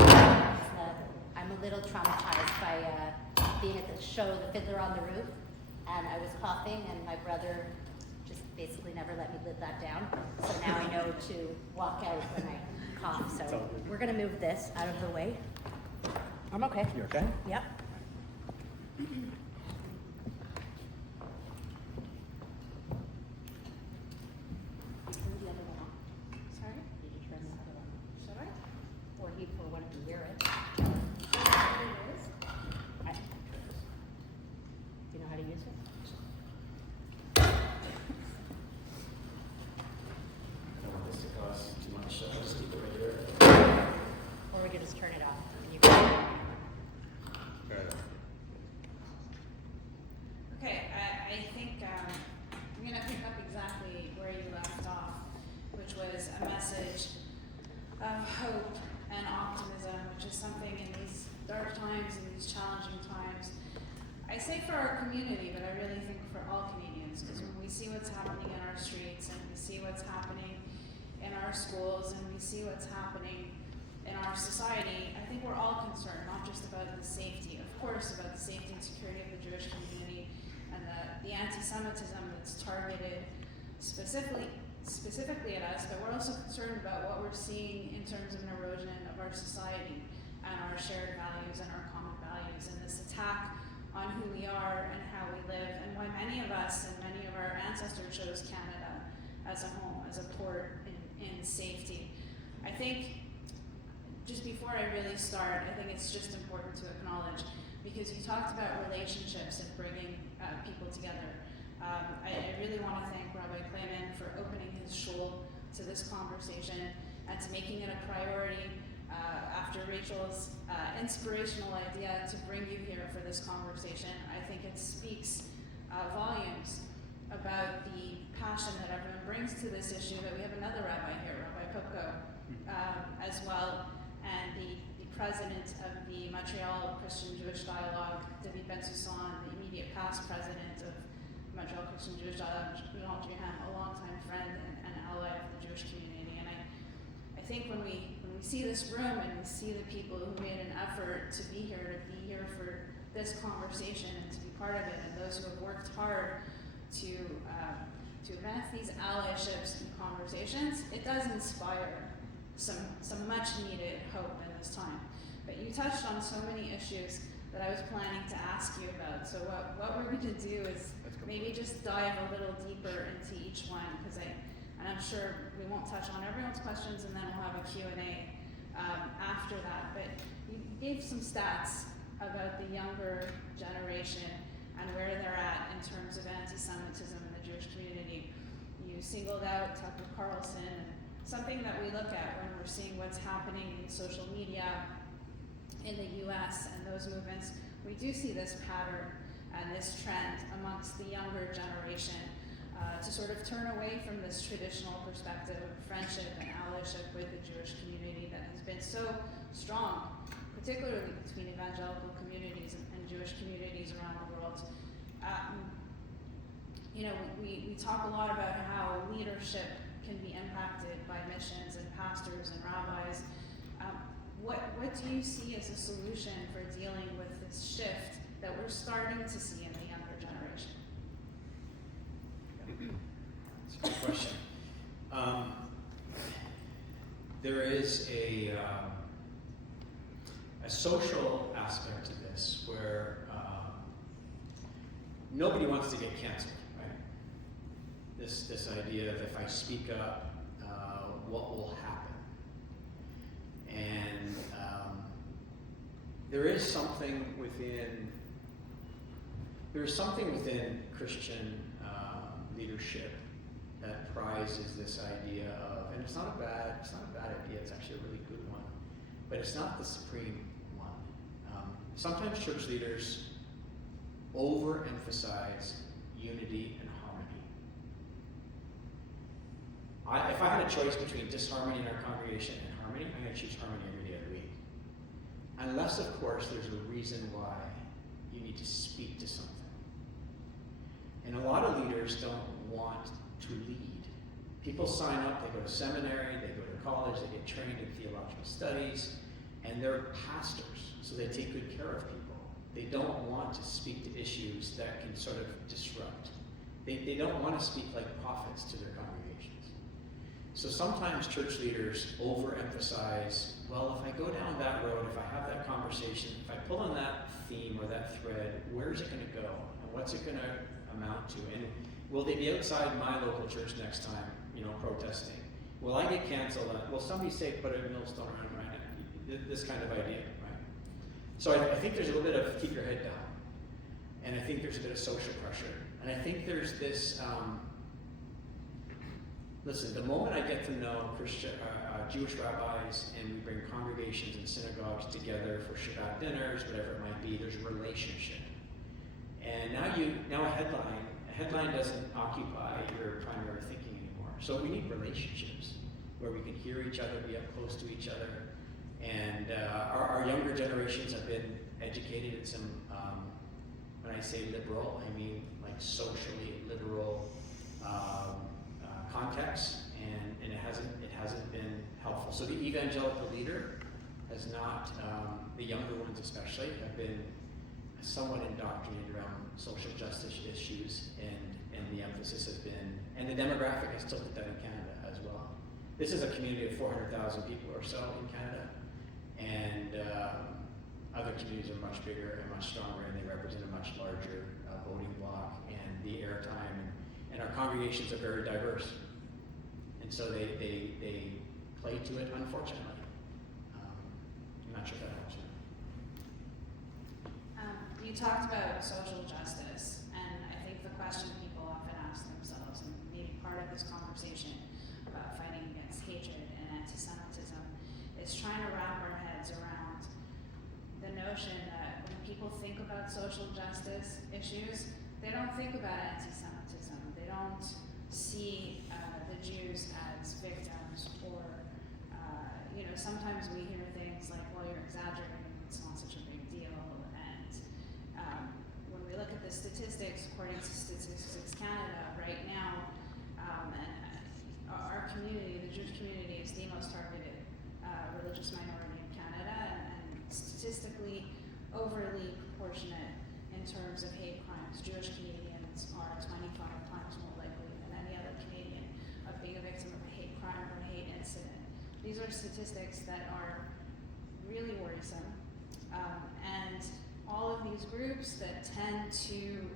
And, I'm a little traumatized by being at the show, The Fiddler on the Roof, and I was coughing, and my brother just basically never let me live that down. So now I know to walk out when I cough. So we're going to move this out of the way. I'm okay. You okay? Yep. Turn the other one off. Sorry? Did you turn the other one off? Should I? Or he for one to hear it. Do you know how to use it? I don't want this to cost too much, so I'll just keep it right there. Or we could just turn it off. And you can... challenging times. I say for our community, but I really think for all Canadians, because when we see what's happening in our streets, and we see what's happening in our schools, and we see what's happening in our society, I think we're all concerned, not just about the safety, of course, about the safety and security of the Jewish community, and the anti-Semitism that's targeted specifically at us, but we're also concerned about what we're seeing in terms of an erosion of our society and our shared values and our common values, and this attack on who we are and how we live, and why many of us and many of our ancestors chose Canada as a home, as a port in safety. I think, just before I really start, I think it's just important to acknowledge, because you talked about relationships and bringing people together. I really want to thank Rabbi Klayman for opening his shul to this conversation and to making it a priority after Rachel's inspirational idea to bring you here for this conversation. I think it speaks volumes about the passion that everyone brings to this issue, that we have another rabbi here, Rabbi Popko, as well, and the president of the Montreal Christian Jewish Dialogue, David Ben-Sussan, the immediate past president of Montreal Christian Jewish Dialogue, Jean Drihan, a longtime friend and ally of the Jewish community. And I think when we see this room and we see the people who made an effort to be here for this conversation and to be part of it, and those who have worked hard to advance these allyships and conversations, it does inspire some much needed hope in this time. But you touched on so many issues that I was planning to ask you about. So what we're going to do is maybe just dive a little deeper into each one, and I'm sure we won't touch on everyone's questions, and then we'll have a Q&A after that. But you gave some stats about the younger generation and where they're at in terms of anti-Semitism in the Jewish community. You singled out Tucker Carlson, and something that we look at when we're seeing what's happening in social media in the US and those movements, we do see this pattern and this trend amongst the younger generation to sort of turn away from this traditional perspective of friendship and allyship with the Jewish community that has been so strong, particularly between evangelical communities and Jewish communities around the world. We talk a lot about how leadership can be impacted by missions and pastors and rabbis. What do you see as a solution for dealing with this shift that we're starting to see in the younger generation? That's a good question. There is a social aspect to this where nobody wants to get canceled, right? This idea of if I speak up, what will happen? And there is something within Christian leadership that prizes this idea of, and it's not a bad idea. It's actually a really good one, but it's not the supreme one. Sometimes church leaders overemphasize unity and harmony. If I had a choice between disharmony in our congregation and harmony, I'm going to choose harmony every day of the week. Unless, of course, there's a reason why you need to speak to something. And a lot of leaders don't want to lead. People sign up, they go to seminary, they go to college, they get trained in theological studies, and they're pastors, so they take good care of people. They don't want to speak to issues that can sort of disrupt. They don't want to speak like prophets to their congregations. So sometimes church leaders overemphasize, well, if I go down that road, if I have that conversation, if I pull on that theme or that thread, where's it going to go? And what's it going to amount to? And will they be outside my local church next time, protesting? Will I get canceled? Will somebody say, put a millstone around my neck? This kind of idea, right? So I think there's a little bit of keep your head down. And I think there's a bit of social pressure. And I think there's this, listen, the moment I get to know Jewish rabbis and we bring congregations and synagogues together for Shabbat dinners, whatever it might be, there's a relationship. And now a headline doesn't occupy your primary thinking anymore. So we need relationships where we can hear each other, be up close to each other. And our younger generations have been educated in some, when I say liberal, I mean like socially liberal contexts, and it hasn't been helpful. So the evangelical leader has not, the younger ones especially, have been somewhat indoctrinated around social justice issues, and the emphasis has been, and the demographic has tilted that in Canada as well. This is a community of 400,000 people or so in Canada, and other communities are much bigger and much stronger, and they represent a much larger voting bloc, and the airtime, and our congregations are very diverse, and so they play to it, unfortunately. I'm not sure if that helps you. You talked about social justice, and I think the question people often ask themselves, and maybe part of this conversation about fighting against hatred and anti-Semitism, is trying to wrap our heads around the notion that when people think about social justice issues, they don't think about anti-Semitism. They don't see the Jews as victims, or sometimes we hear things like, well, you're exaggerating, it's not such a big deal. And when we look at the statistics, according to Statistics Canada, right now, our community, the Jewish community, is the most targeted religious minority in Canada, and statistically overly proportionate in terms of hate crimes. Jewish Canadians are 25 times more likely than any other Canadian of being a victim of a hate crime or a hate incident. These are statistics that are really worrisome, and all of these groups that tend to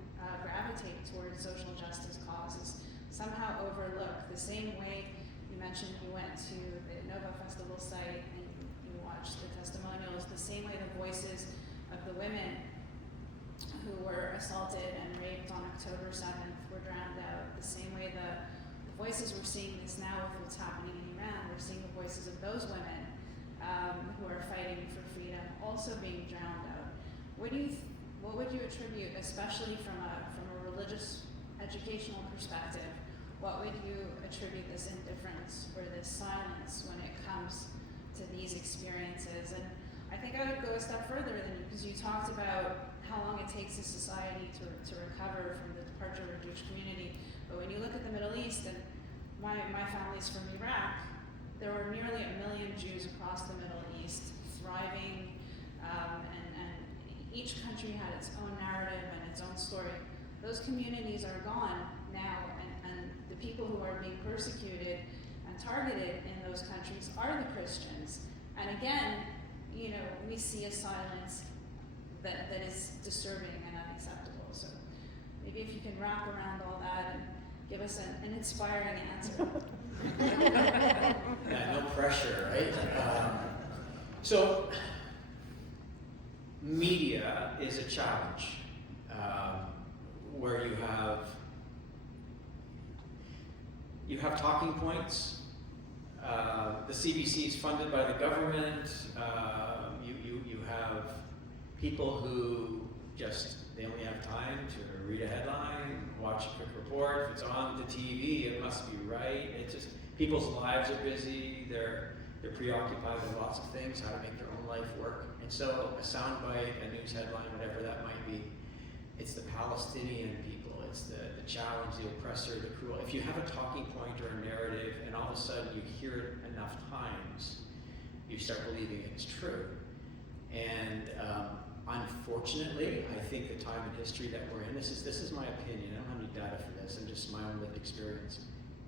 gravitate towards social justice causes somehow overlook, the same way you mentioned you went to the Nova Festival site and you watched the testimonials, the same way the voices of the women who were assaulted and raped on October 7th were drowned out, the same way the voices, we're seeing this now with what's happening in Iran, we're seeing the voices of those women who are fighting for freedom also being drowned out. What would you attribute, especially from a religious educational perspective, what would you attribute this indifference or this silence when it comes to these experiences? And I think I would go a step further than you, because you talked about how long it takes a society to recover from the departure of a Jewish community. But when you look at the Middle East, and my family's from Iraq, there were nearly 1 million Jews across the Middle East thriving, and each country had its own narrative and its own story. Those communities are gone now, and the people who are being persecuted and targeted in those countries are the Christians. And again, we see a silence that is disturbing and unacceptable. So maybe if you can wrap around all that and give us an inspiring answer. Yeah, no pressure, right? So media is a challenge, where you have talking points. The CBC is funded by the government. You have people who they only have time to read a headline, watch a quick report. If it's on the TV, it must be right. It's just, people's lives are busy. They're preoccupied with lots of things, how to make their own life work. And so a soundbite, a news headline, whatever that might be, it's the Palestinian people, it's the challenge, the oppressor, the cruel. If you have a talking point or a narrative, and all of a sudden you hear it enough times, you start believing it's true. And unfortunately, I think the time in history that we're in, this is my opinion, I don't have any data for this, and just my own lived experience.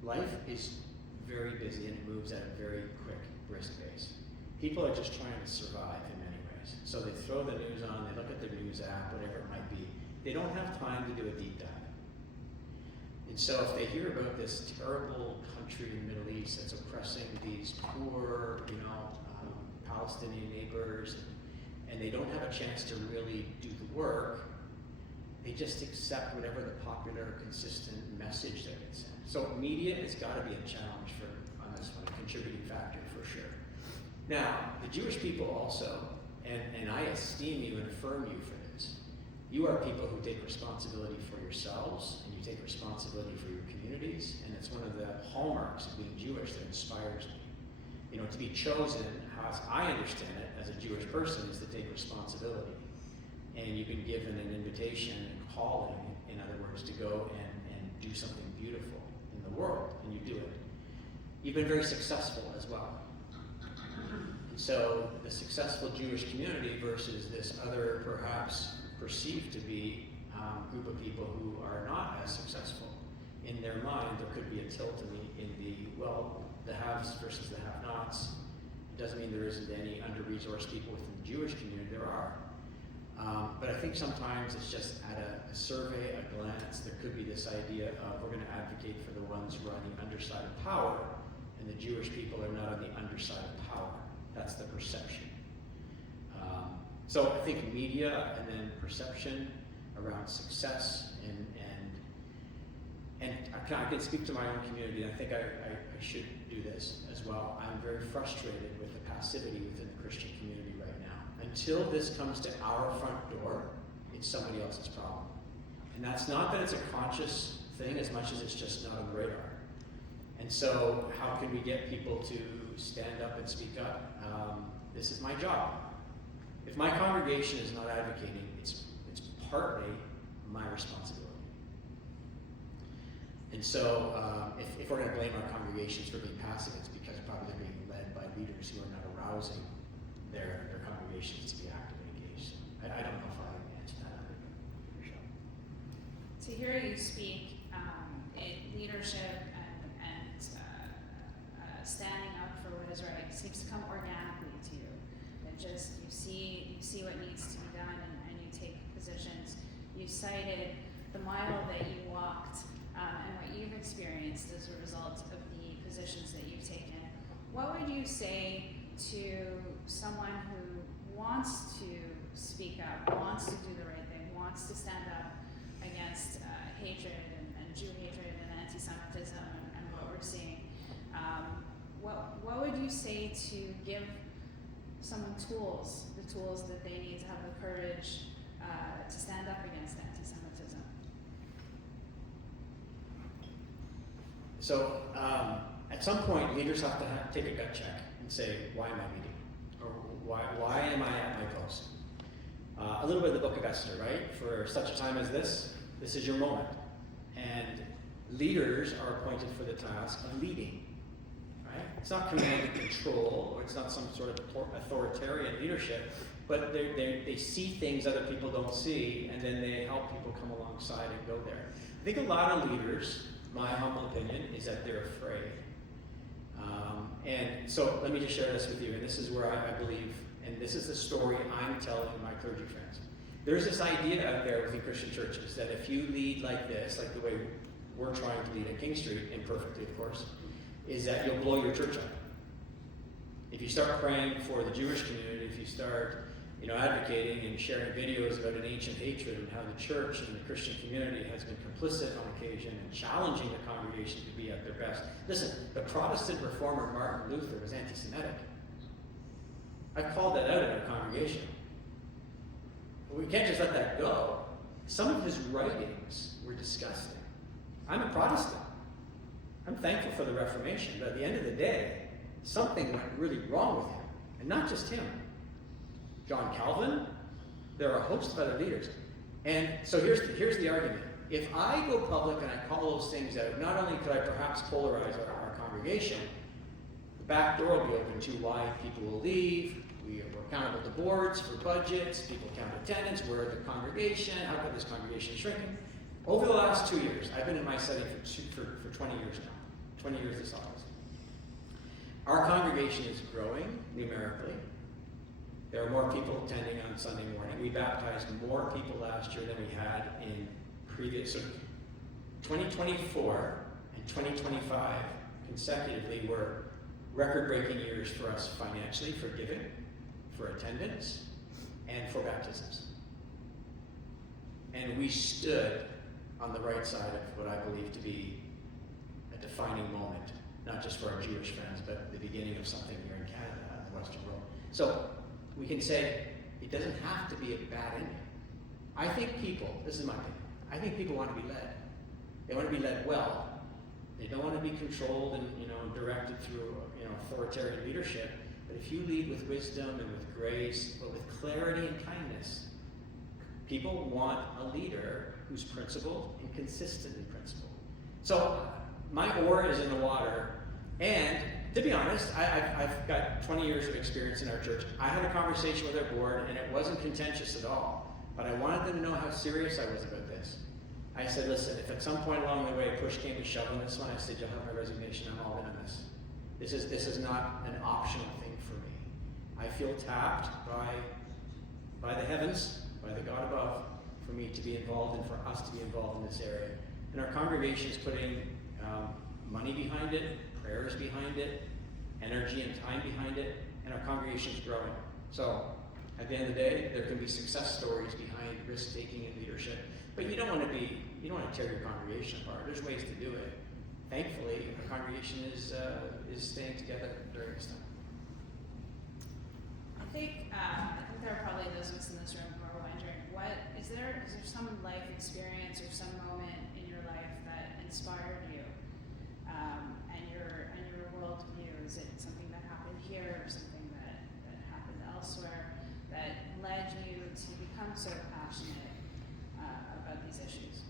Life is very busy and it moves at a very quick, brisk pace. People are just trying to survive in many ways. So they throw the news on, they look at their news app, whatever it might be. They don't have time to do a deep dive. And so if they hear about this terrible country in the Middle East that's oppressing these poor, Palestinian neighbors, and they don't have a chance to really do the work, they just accept whatever the popular, consistent message that gets sent. So media has got to be a challenge on this one, a contributing factor for sure. Now, the Jewish people also, and I esteem you and affirm you for this, you are people who take responsibility for yourselves, and you take responsibility for your communities, and it's one of the hallmarks of being Jewish that inspires me. To be chosen, as I understand it, as a Jewish person, is to take responsibility. and you've been given an invitation and calling, in other words, to go and do something beautiful in the world, and you do it. You've been very successful as well. And so the successful Jewish community versus this other, perhaps perceived to be group of people who are not as successful. In their mind, there could be a tilt in the haves versus the have-nots. It doesn't mean there isn't any under-resourced people within the Jewish community. There are. But I think sometimes it's just at a survey, a glance, there could be this idea of we're going to advocate for the ones who are on the underside of power, and the Jewish people are not on the underside of power. That's the perception. So I think media and then perception around success and I can speak to my own community, and I think I should do this as well. I'm very frustrated with the passivity within the Christian community right now. Until this comes to our front door, it's somebody else's problem. And that's not that it's a conscious thing as much as it's just not on the radar. And so how can we get people to stand up and speak up? This is my job. If my congregation is not advocating, it's partly my responsibility. And so if we're going to blame our congregations for being passive, it's because probably they're being led by leaders who are not arousing their congregations to be actively engaged. I don't know if I answered that. To hear you speak in leadership and standing up for what is right seems to come organically to you. That just you see what needs to be done and you take positions. You cited the mile that you walked and what you've experienced as a result of the positions that you've taken. What would you say to someone who wants to speak up, wants to do the right thing, wants to stand up against hatred and Jew hatred and anti-Semitism and what we're seeing? What would you say to give someone the tools that they need to have the courage to stand up against anti-Semitism? So at some point, leaders have to take a gut check and say, why am I leading? Or why am I at my post? A little bit of the book of Esther, right? For such a time as this is your moment. And leaders are appointed for the task of leading, right? It's not command and control, or it's not some sort of authoritarian leadership, but they see things other people don't see, and then they help people come alongside and go there. I think a lot of leaders, my humble opinion, is that they're afraid. And so let me just share this with you, and this is where I believe, and this is the story I'm telling my clergy friends. There's this idea out there within Christian churches that if you lead like this, like the way we're trying to lead at King Street, imperfectly of course, is that you'll blow your church up. If you start praying for the Jewish community, if you start advocating and sharing videos about an ancient hatred and how the church and the Christian community has been complicit on occasion and challenging the congregation to be at their best. Listen, the Protestant reformer Martin Luther was anti-Semitic. I've called that out in our congregation. We can't just let that go. Some of his writings were disgusting. I'm a Protestant. I'm thankful for the Reformation, but at the end of the day, something went really wrong with him, and not just him. John Calvin, there are a host of other leaders. And so here's the argument. If I go public and I call those things out, not only could I perhaps polarize our congregation, the back door will be open to why people will leave. We're accountable to boards for budgets, people count attendance, we're the congregation, how come this congregation is shrinking? Over the last 2 years, I've been in my setting for 20 years now, 20 years this August. Our congregation is growing numerically. There are more people attending on Sunday morning. We baptized more people last year than we had in previous. So 2024 and 2025 consecutively were record-breaking years for us financially, for giving, for attendance, and for baptisms. And we stood on the right side of what I believe to be a defining moment, not just for our Jewish friends, but the beginning of something here in Canada and the Western world. So we can say it doesn't have to be a bad ending. I think people, this is my opinion, I think people want to be led. They want to be led well. They don't want to be controlled and directed through authoritarian leadership. But if you lead with wisdom and with grace, but with clarity and kindness, People want a leader who's principled and consistent in principle. So my oar is in the water, and to be honest, I've got 20 years of experience in our church. I had a conversation with our board, and it wasn't contentious at all, but I wanted them to know how serious I was about this. I said, listen, if at some point along the way push came to shove on this one, I said, you'll have my resignation, I'm all in on this. This is not an optional thing for me. I feel tapped by the heavens, by the God above, for me to be involved and for us to be involved in this area. And our congregation is putting money behind it, prayers behind it, energy and time behind it, and our congregation is growing. So at the end of the day, there can be success stories behind risk-taking and leadership, but you don't want to tear your congregation apart. There's ways to do it. Thankfully, our congregation is staying together during this time. I think there are probably those of us in this room who are wondering, is there some life experience or some moment in your life that inspired you and your worldview? Is it something that happened here or something that happened elsewhere that led you to become so passionate about these issues?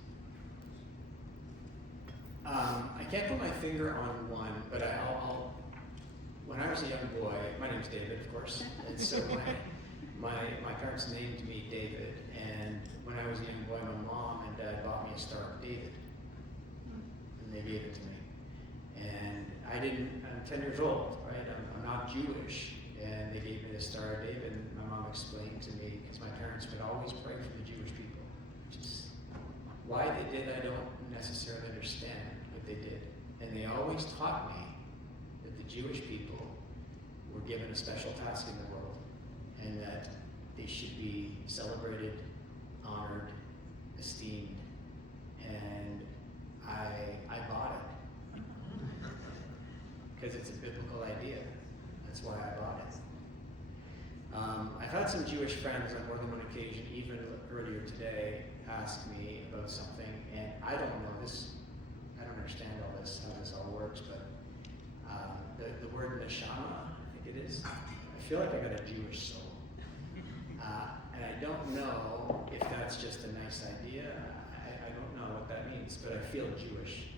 I can't put my finger on one, but I'll when I was a young boy, my name's David, of course, and so my parents named me David, and when I was a young boy, my mom and dad bought me a Star of David, and they gave it to me. And I'm 10 years old, right? I'm not Jewish, and they gave me the Star of David, and my mom explained to me, because my parents would always pray for the Jewish people, which is why they did, I don't necessarily understand what they did. And they always taught me that the Jewish people were given a special task in the world, and that they should be celebrated, honored, esteemed, and I bought it. Because it's a biblical idea. That's why I bought it. I've had some Jewish friends on more than one occasion, even earlier today, ask me about something, and I don't know this, I don't understand all this, how this all works, but the word neshama, I think it is, I feel like I got a Jewish soul. And I don't know if that's just a nice idea. I don't know what that means, but I feel Jewish.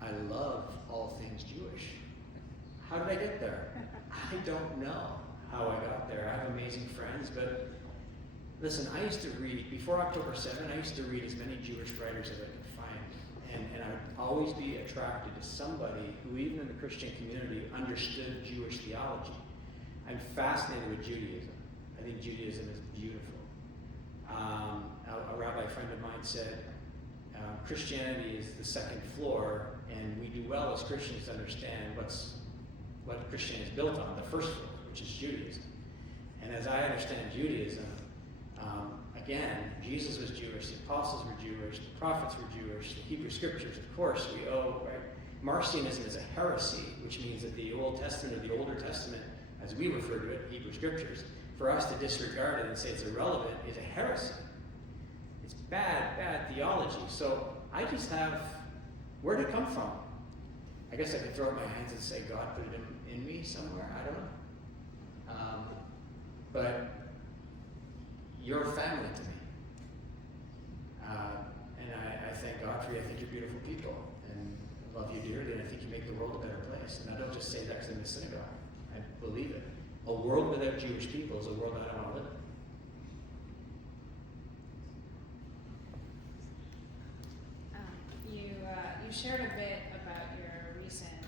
I love all things Jewish. How did I get there? I don't know how I got there. I have amazing friends, but listen, I used to read, before October 7, I used to read as many Jewish writers as I could find. And I would always be attracted to somebody who, even in the Christian community, understood Jewish theology. I'm fascinated with Judaism. I think Judaism is beautiful. A rabbi friend of mine said, Christianity is the second floor, and we do well as Christians to understand what Christianity is built on, the first floor, which is Judaism. And as I understand Judaism, again, Jesus was Jewish, the apostles were Jewish, the prophets were Jewish, the Hebrew scriptures, of course, we owe, right? Marcionism is a heresy, which means that the Old Testament or the Older Testament, as we refer to it, Hebrew scriptures, for us to disregard it and say it's irrelevant is a heresy. It's bad theology. So I just have, where'd it come from? I guess I could throw up my hands and say God put it in me somewhere, I don't know. But you're family to me. And I thank God for you. I think you're beautiful people, and I love you dearly, and I think you make the world a better place. And I don't just say that because I'm in the synagogue. I believe it. A world without Jewish people is a world I don't want to live in. You shared a bit about your recent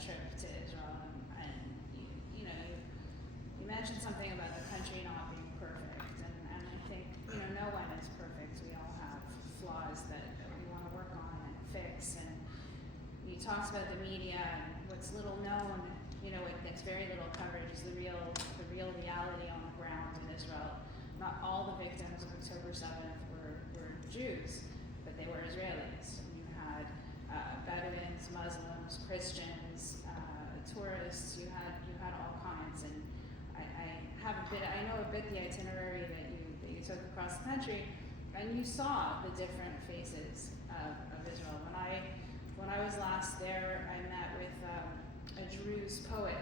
trip to Israel, and you mentioned something about the country not being perfect, and I think no one is perfect. We all have flaws that we want to work on and fix. And you talked about the media and what's little known. It gets very little coverage. Is the real reality on the ground in Israel. Not all the victims of October 7th were Jews, but they were Israelis. You had Bedouins, Muslims, Christians, tourists. You had all kinds. And I know a bit the itinerary that you took across the country, and you saw the different faces of Israel. When I was last there, I met with a Druze poet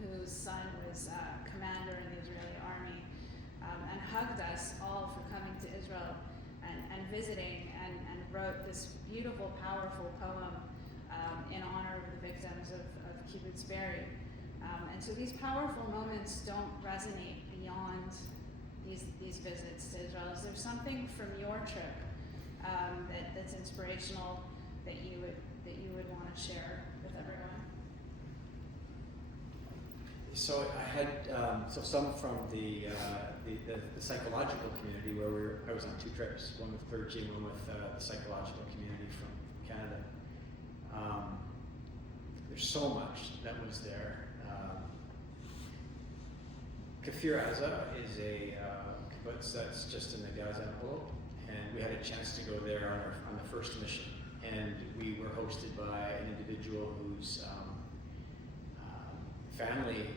whose son was commander in the Israeli army, and hugged us all for coming to Israel and visiting, and wrote this beautiful, powerful poem in honor of the victims of Kibbutz Be'eri. And so these powerful moments don't resonate beyond these visits to Israel. Is there something from your trip that's inspirational that you would want to share with everyone? So I had some from the psychological community where I was on 2 trips, one with clergy and one with the psychological community from Canada. There's so much that was there. Kfir Aza is a kibbutz that's just in the Gaza envelope, and we had a chance to go there on the first mission, and we were hosted by an individual whose family,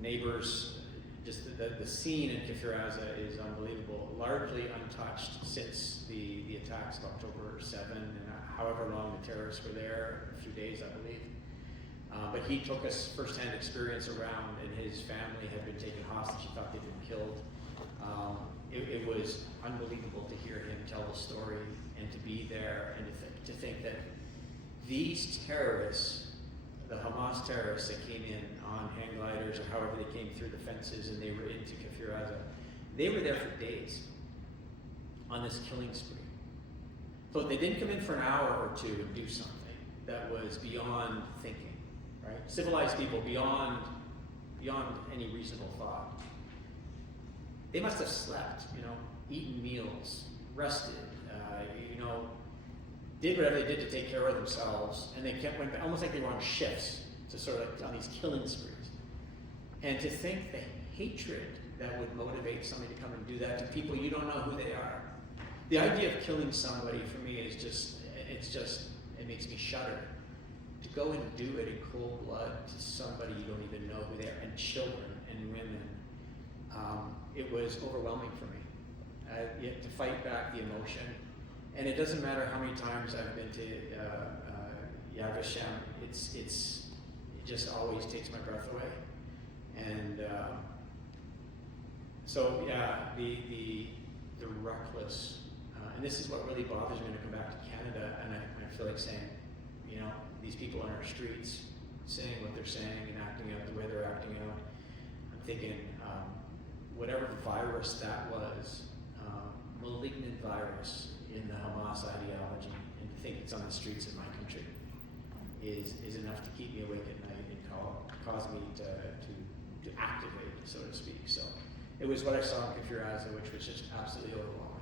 neighbors, just the scene in Kfir Aza is unbelievable, largely untouched since the attacks of October 7 and however long the terrorists were there, a few days I believe. But he took us firsthand experience around, and his family had been taken hostage. He thought they'd been killed. It was unbelievable to hear him tell the story and to be there and to think that these terrorists, the Hamas terrorists that came in on hang gliders or however they came through the fences and they were into Kfir Aza, they were there for days on this killing spree. So they didn't come in for an hour or 2 and do something that was beyond thinking. Right? Civilized people beyond any reasonable thought. They must have slept, eaten meals, rested, did whatever they did to take care of themselves, and they went almost like they were on shifts to sort of on these killing sprees. And to think the hatred that would motivate somebody to come and do that to people you don't know who they are. The idea of killing somebody for me is it makes me shudder. To go and do it in cold blood to somebody you don't even know who they are, and children and women, it was overwhelming for me. Yet to fight back the emotion, and it doesn't matter how many times I've been to Yad Vashem, it just always takes my breath away. And the reckless, and this is what really bothers me when I come back to Canada, and I feel like saying, these people on our streets saying what they're saying and acting out the way they're acting out. I'm thinking, whatever virus that was, malignant virus in the Hamas ideology, and to think it's on the streets of my country is enough to keep me awake at night and cause me to activate, so to speak. So it was what I saw in Kfir Aza, which was just absolutely overwhelming.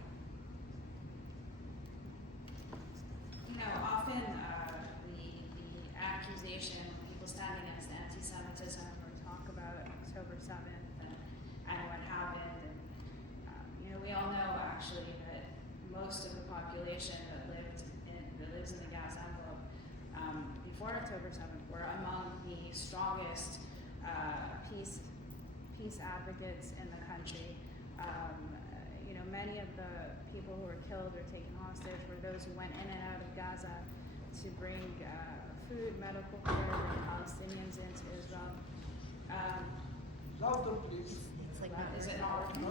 Often the accusation of people standing against anti-Semitism, or talk about October 7th and what happened, and we all know actually that most of the population that lives in the Gaza envelope before October 7th were among the strongest peace advocates in the country. Many of the people who were killed or taken hostage were those who went in and out of Gaza to bring food, medical care for Palestinians into Israel. Please. Is it not working?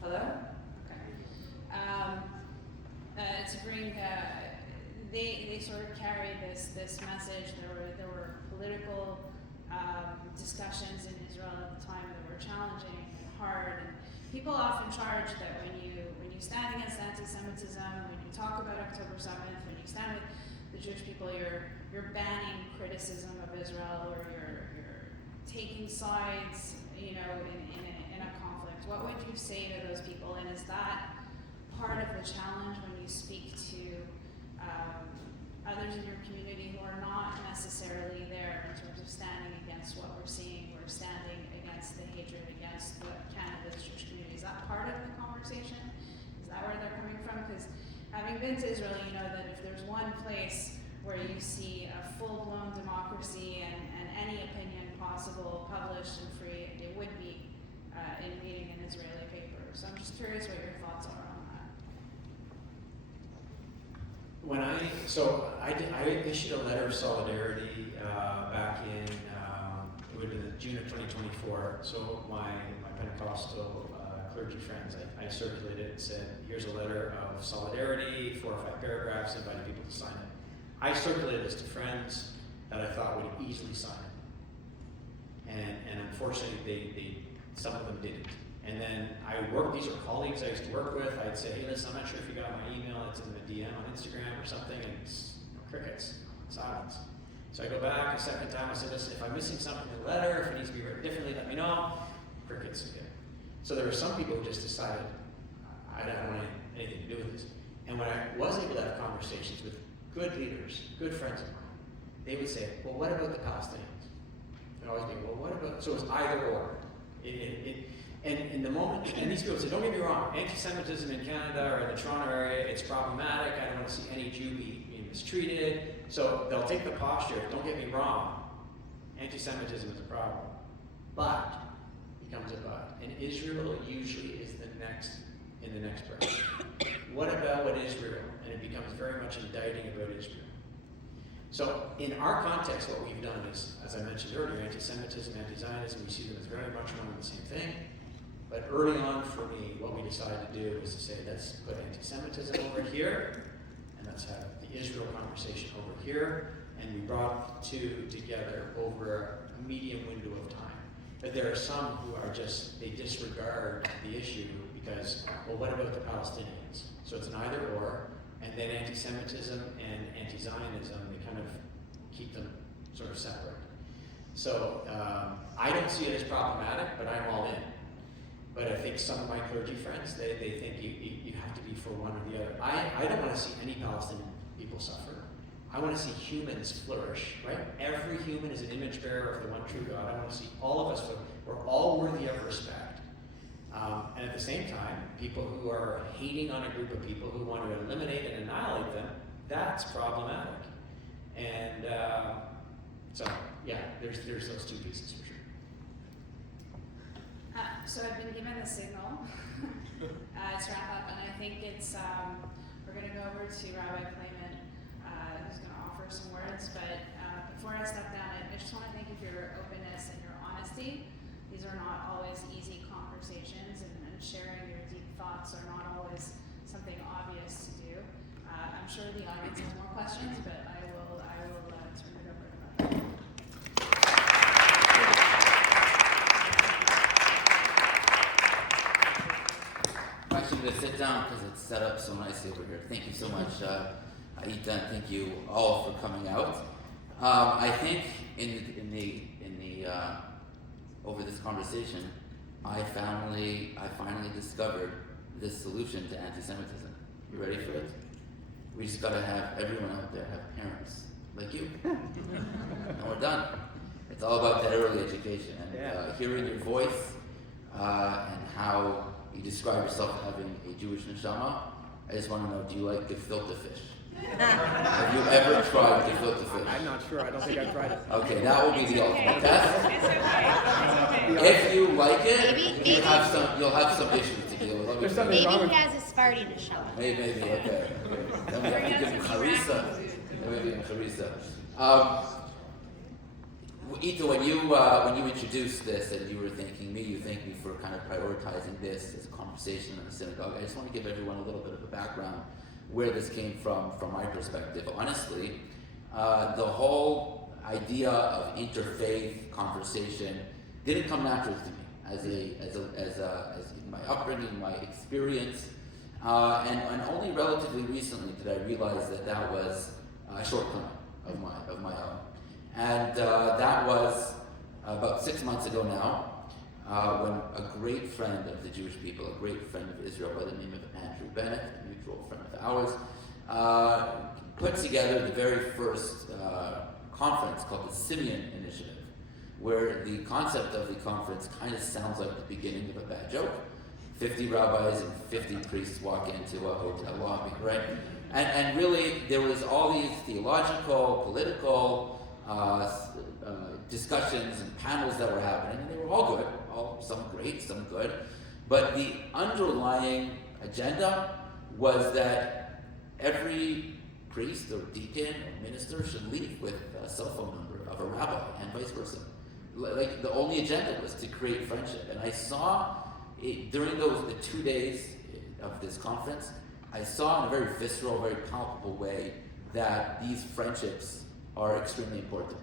Hello? Okay. To bring, they sort of carried this message. There were political discussions in Israel at the time that were challenging and hard. And people often charge that when you stand against anti-Semitism, when you talk about October 7th, when you stand with the Jewish people, you're banning criticism of Israel, or you're taking sides, in a conflict. What would you say to those people? And is that part of the challenge when you speak to others in your community who are not necessarily there in terms of standing against what we're seeing? We're standing against the hatred against Canada's Jewish community. Is that part of the conversation? Is that where they're coming from? Because having been to Israel, you know that if there's one place where you see a full-blown democracy and any opinion possible published and free, it would be in reading an Israeli paper. So I'm just curious what your thoughts are on that. I issued a letter of solidarity back in it would have been June of 2024 before, so my Pentecostal clergy friends, I circulated it and said, here's a letter of solidarity, 4 or 5 paragraphs, inviting people to sign it. I circulated this to friends that I thought would easily sign it. And unfortunately, some of them didn't. And then these are colleagues I used to work with. I'd say, hey, listen, I'm not sure if you got my email. It's in the DM on Instagram or something. And it's crickets, silence. So I go back a second time. I said, listen, if I'm missing something in the letter, if it needs to be written differently, let me know. Crickets again. So there were some people who just decided, I don't want anything to do with this. And when I was able to have conversations with good leaders, good friends of mine, they would say, well, what about the Palestinians? I'd always be, well, what about, so it's either or. And in the moment, and these people say, don't get me wrong, anti-Semitism in Canada or in the Toronto area, it's problematic. I don't want to see any Jew being mistreated. So they'll take the posture, don't get me wrong, anti-Semitism is a problem. But, becomes a but. And Israel usually is in the next breath. What about Israel? And it becomes very much indicting about Israel. So in our context, what we've done is, as I mentioned earlier, anti-Semitism, anti-Zionism, we see them as very much one and the same thing. But early on for me, what we decided to do was to say, let's put anti-Semitism over here, and let's have the Israel conversation over here, and we brought the two together over a medium window of time. But there are some who are just, they disregard the issue because, well, what about the Palestinians? So it's an either or, and then anti-Semitism and anti-Zionism, they kind of keep them sort of separate. So I don't see it as problematic, but I'm all in. But I think some of my clergy friends, they think you have to be for one or the other. I don't want to see any Palestinian people suffer. I want to see humans flourish, right? Every human is an image bearer of the one true God. I want to see all of us, we're all worthy of respect. And at the same time, people who are hating on a group of people who want to eliminate and annihilate them, that's problematic. And so, yeah, there's those two pieces for sure. So I've been given the signal to wrap up, and I think it's, we're going to go over to Rabbi Clayman, who's going to offer some words, but before I step down, I just want to thank you for your openness and your honesty. These are not always easy conversations, and sharing your deep thoughts are not always something obvious to do. I'm sure the audience has more questions, but I will turn it over to Rabbi. I'm actually going to sit down because it's set up so nicely over here. Thank you so much, Aita, and thank you all for coming out. I think in the over this conversation, I finally discovered this solution to anti-Semitism. You ready for it? We just got to have everyone out there have parents like you, and we're done. It's all about that early education and hearing your voice and how you describe yourself having a Jewish neshama. I just want to know, do you like gefilte fish? Have you ever tried gefilte fish? I'm not sure. I don't think I've tried it. Okay, that will be the ultimate test. If you like it, you'll have some issues to deal with. There's something Maybe wrong he with has a Sephardi neshama. Maybe, okay. Then we have to give him harissa. Ito, when you introduced this and you were thanking me, you thanked me for kind of prioritizing this as a conversation in the synagogue. I just want to give everyone a little bit of a background where this came from my perspective. Honestly, the whole idea of interfaith conversation didn't come naturally to me as my upbringing, my experience, and only relatively recently did I realize that was a shortcoming of my own. And that was about 6 months ago now, when a great friend of the Jewish people, a great friend of Israel by the name of Andrew Bennett, a mutual friend of ours, put together the very first conference called the Simeon Initiative, where the concept of the conference kind of sounds like the beginning of a bad joke. 50 rabbis and 50 priests walk into a hotel lobby, right? And really, there was all these theological, political, discussions and panels that were happening, and they were all good, some great, some good, but the underlying agenda was that every priest or deacon or minister should leave with a cell phone number of a rabbi and vice versa. like the only agenda was to create friendship. And I saw it, during the 2 days of this conference, I saw in a very visceral, very palpable way that these friendships are extremely important.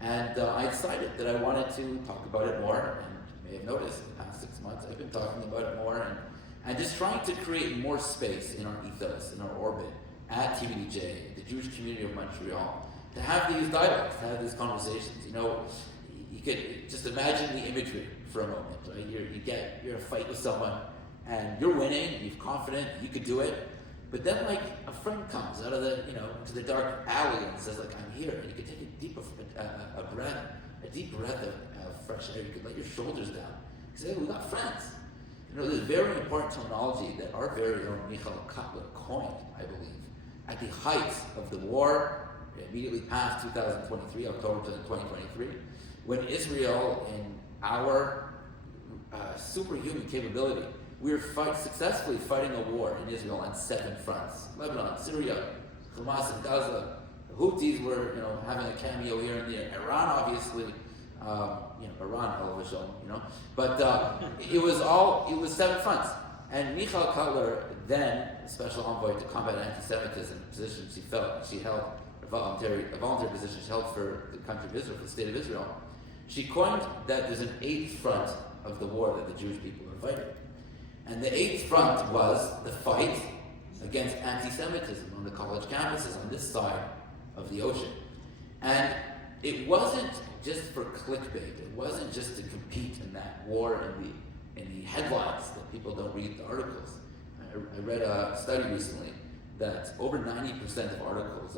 And I decided that I wanted to talk about it more, and you may have noticed in the past 6 months I've been talking about it more, and just trying to create more space in our ethos, in our orbit, at TBDJ, the Jewish community of Montreal, to have these dialogues, to have these conversations. You know, you could just imagine the imagery for a moment, right? You're in a fight with someone, and you're winning, you're confident, you could do it, but then like a friend comes out of the, into the dark alley and says like, I'm here, and you can take a deep breath of fresh air, you could let your shoulders down. You say, hey, we got friends. There's very important terminology that our very own Michael Cutler coined, I believe, at the height of the war, immediately past 2023, October 2023, when Israel, in our superhuman capability, we were successfully fighting a war in Israel on 7 fronts: Lebanon, Syria, Hamas in Gaza. The Houthis were, having a cameo here and there. Iran, obviously, Iran television, but it was 7 fronts. And Michael Cutler, then special envoy to combat anti-Semitism, position she held a voluntary position she held for the country of Israel, for the state of Israel. She coined that there's an 8th front of the war that the Jewish people are fighting. And the 8th front was the fight against anti-Semitism on the college campuses on this side of the ocean. And it wasn't just for clickbait. It wasn't just to compete in that war in the headlines that people don't read the articles. I read a study recently that over 90% of articles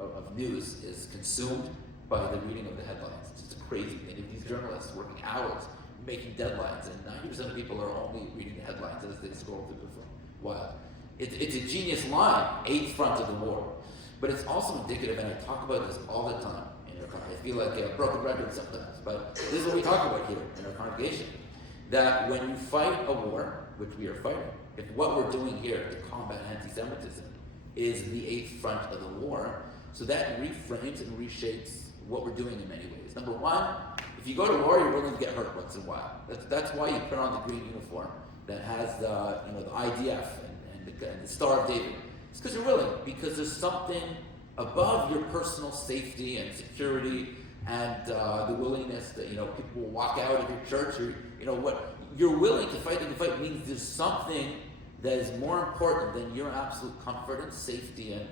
of news is consumed by the reading of the headlines. It's just a crazy thing. These journalists working hours making deadlines, and 90% of people are only reading the headlines as they scroll through the phone. Wow. It's a genius line, 8th front of the war. But it's also indicative, and I talk about this all the time in our congregation. I feel like a broken record sometimes, but this is what we talk about here in our congregation. That when you fight a war, which we are fighting, if what we're doing here to combat anti-Semitism is the 8th front of the war, so that reframes and reshapes what we're doing in many ways. Number one, if you go to war, you're willing to get hurt once in a while. That's why you put on the green uniform that has the IDF and the Star of David. It's because you're willing, because there's something above your personal safety and security and the willingness that people will walk out of your church, or what you're willing to fight. And to fight means there's something that is more important than your absolute comfort and safety and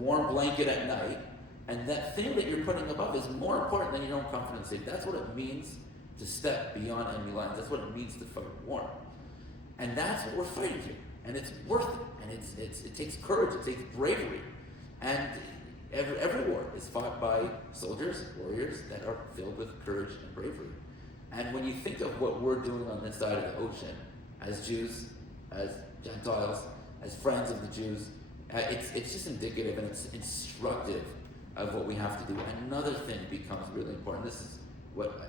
warm blanket at night. And that thing that you're putting above is more important than your own comfort and safety. That's what it means to step beyond enemy lines. That's what it means to fight war. And that's what we're fighting here. And it's worth it. And it takes courage. It takes bravery. And every war is fought by soldiers, warriors that are filled with courage and bravery. And when you think of what we're doing on this side of the ocean, as Jews, as Gentiles, as friends of the Jews, it's just indicative and it's instructive of what we have to do. Another thing becomes really important. This is what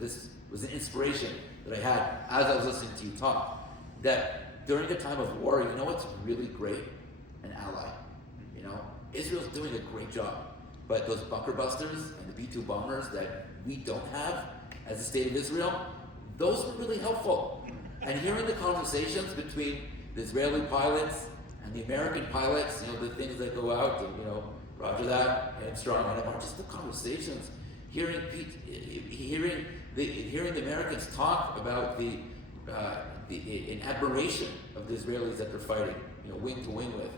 this was an inspiration that I had as I was listening to you talk. That during the time of war, what's really great? An ally. Israel's doing a great job, but those bunker busters and the B-2 bombers that we don't have as the state of Israel, those were really helpful. And hearing the conversations between the Israeli pilots and the American pilots, the things that go out, and, Roger that, and strong, and just the conversations, hearing the Americans talk about the admiration of the Israelis that they're fighting, wing to wing with.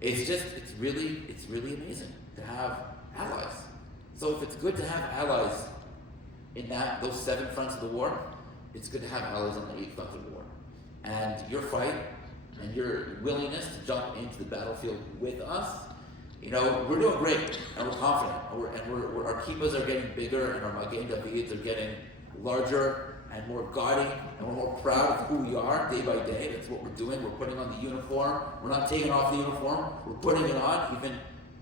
It's really amazing to have allies. So if it's good to have allies in those 7 fronts of the war, it's good to have allies on the 8th front of the war. And your fight and your willingness to jump into the battlefield with us, we're doing great, and we're confident, and our kippahs are getting bigger, and our Magen Davids are getting larger and more gaudy, and we're more proud of who we are day by day. That's what we're doing. We're putting on the uniform. We're not taking off the uniform. We're putting it on,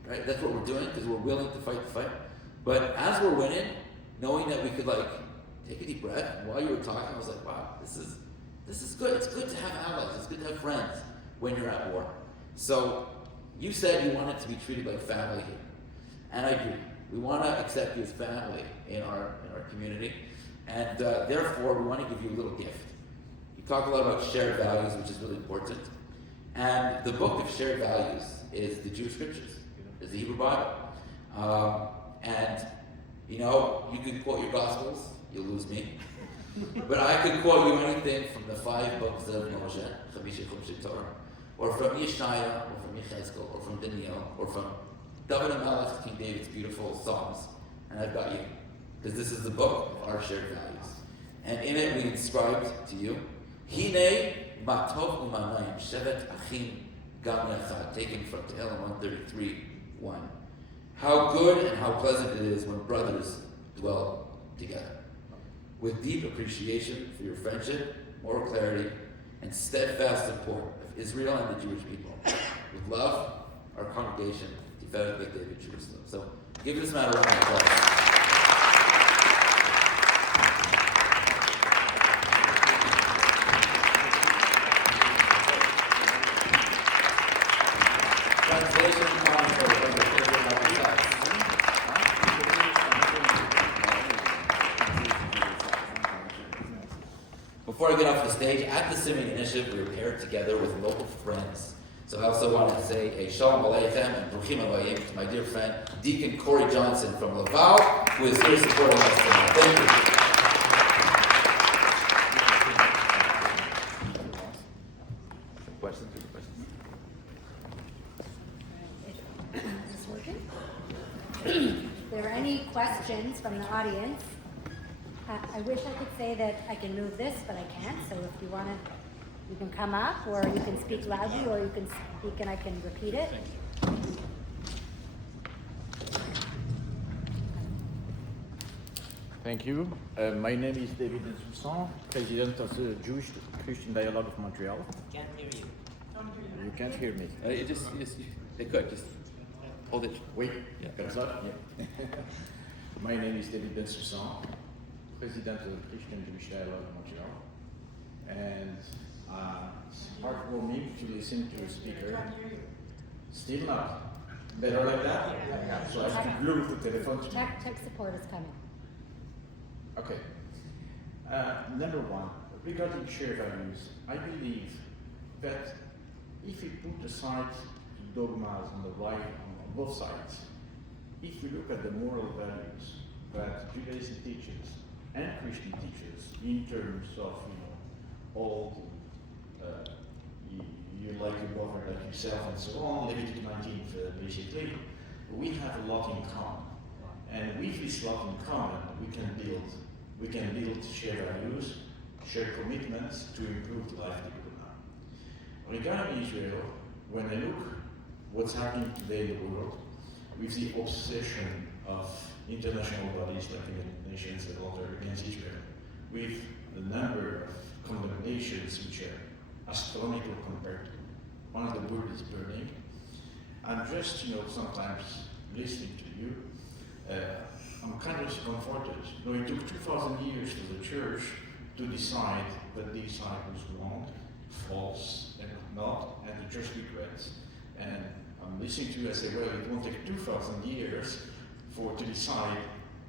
right? That's what we're doing, because we're willing to fight the fight. But as we're winning, knowing that we could take a deep breath, and while you were talking, I was like, wow, this is good. It's good to have allies. It's good to have friends when you're at war. So you said you wanted to be treated like family here, and I agree. We want to accept you as family in our community, and therefore we want to give you a little gift. You talk a lot about shared values, which is really important, and the book of shared values is the Jewish scriptures, is the Hebrew Bible, and you know, you can quote your Gospels, you'll lose me, but I could quote you anything from the 5 books of Moshe, Torah, or from Yeshaya, or from Yechezkel, or from Daniel, or from David HaMelech, King David's beautiful Psalms, and I've got you, because this is the book of our shared values. And in it we inscribed to you, Hine ma tov u'manayim shevet achim gam yachad, taken from Tehillim 133:1. How good and how pleasant it is when brothers dwell together. With deep appreciation for your friendship, moral clarity, and steadfast support of Israel and the Jewish people. With love, our congregation, Tiferet Beit David, Jerusalem. So give this man a round of applause. Translation commentary from the Hebrew Bible. Before I get off the stage, at the Simeon Initiative, we were paired together with local friends. So I also want to say a Shalom Aleichem and Bruchim Abayim to my dear friend, Deacon Corey Johnson from Laval, who is here supporting us tonight. Thank you. Questions? Is this working? If there are any questions from the audience, I wish I could say that I can move this, but I can't. So if you want to, you can come up, or you can speak loudly, or you can speak and I can repeat it. Thank you. My name is David Soussan, President of the Jewish Christian Dialogue of Montreal. Can't hear you. You can't hear me. They could, just hold it. Wait, Yeah. comme ça? Yeah. My name is David Soussan, President of the Christian Jewish Dialogue of Montreal. And it's heartwarming to listen to a speaker. Still not. Better like that? So I have to glue the telephone to me. Tech support is coming. Okay. Number one, regarding shared values, I believe that if we put aside dogmas on the right, on both sides, if we look at the moral values that Judaism teaches and Christian teaches in terms of, all you like your brother like yourself and so on, Leviticus 19, basically, we have a lot in common. And with this lot in common, we can build shared values, shared commitments to improve the life of people now. Regarding Israel, when I look what's happening today in the world, with the obsession of international bodies like the United Nations and others against Israel, with the number of condemnations which are astronomical compared to one of the world is burning, I'm just, sometimes listening to you, I'm kind of comforted. It took 2,000 years for the church to decide that this side was wrong, false, and not, and the church regrets. And I'm listening to you, I say, well, it won't take 2,000 years to decide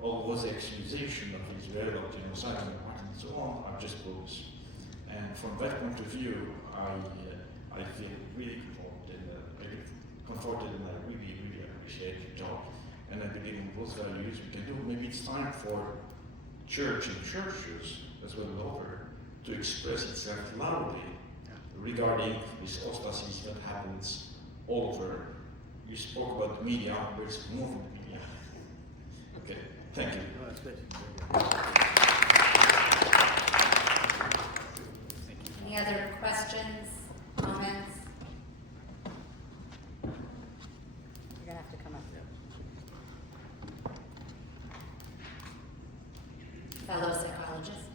all those accusations of Israel, of genocide, and so on, are just bogus. And from that point of view, I feel really comforted, and I really, really appreciate your job. And I believe in both values we can do. Maybe it's time for church and churches, as well as over, to express itself loudly regarding this apostasy that happens all over. You spoke about media, but it's moving media. Okay, thank you. No, that's good. Any other questions, comments? You're gonna have to come up. Fellow psychologist.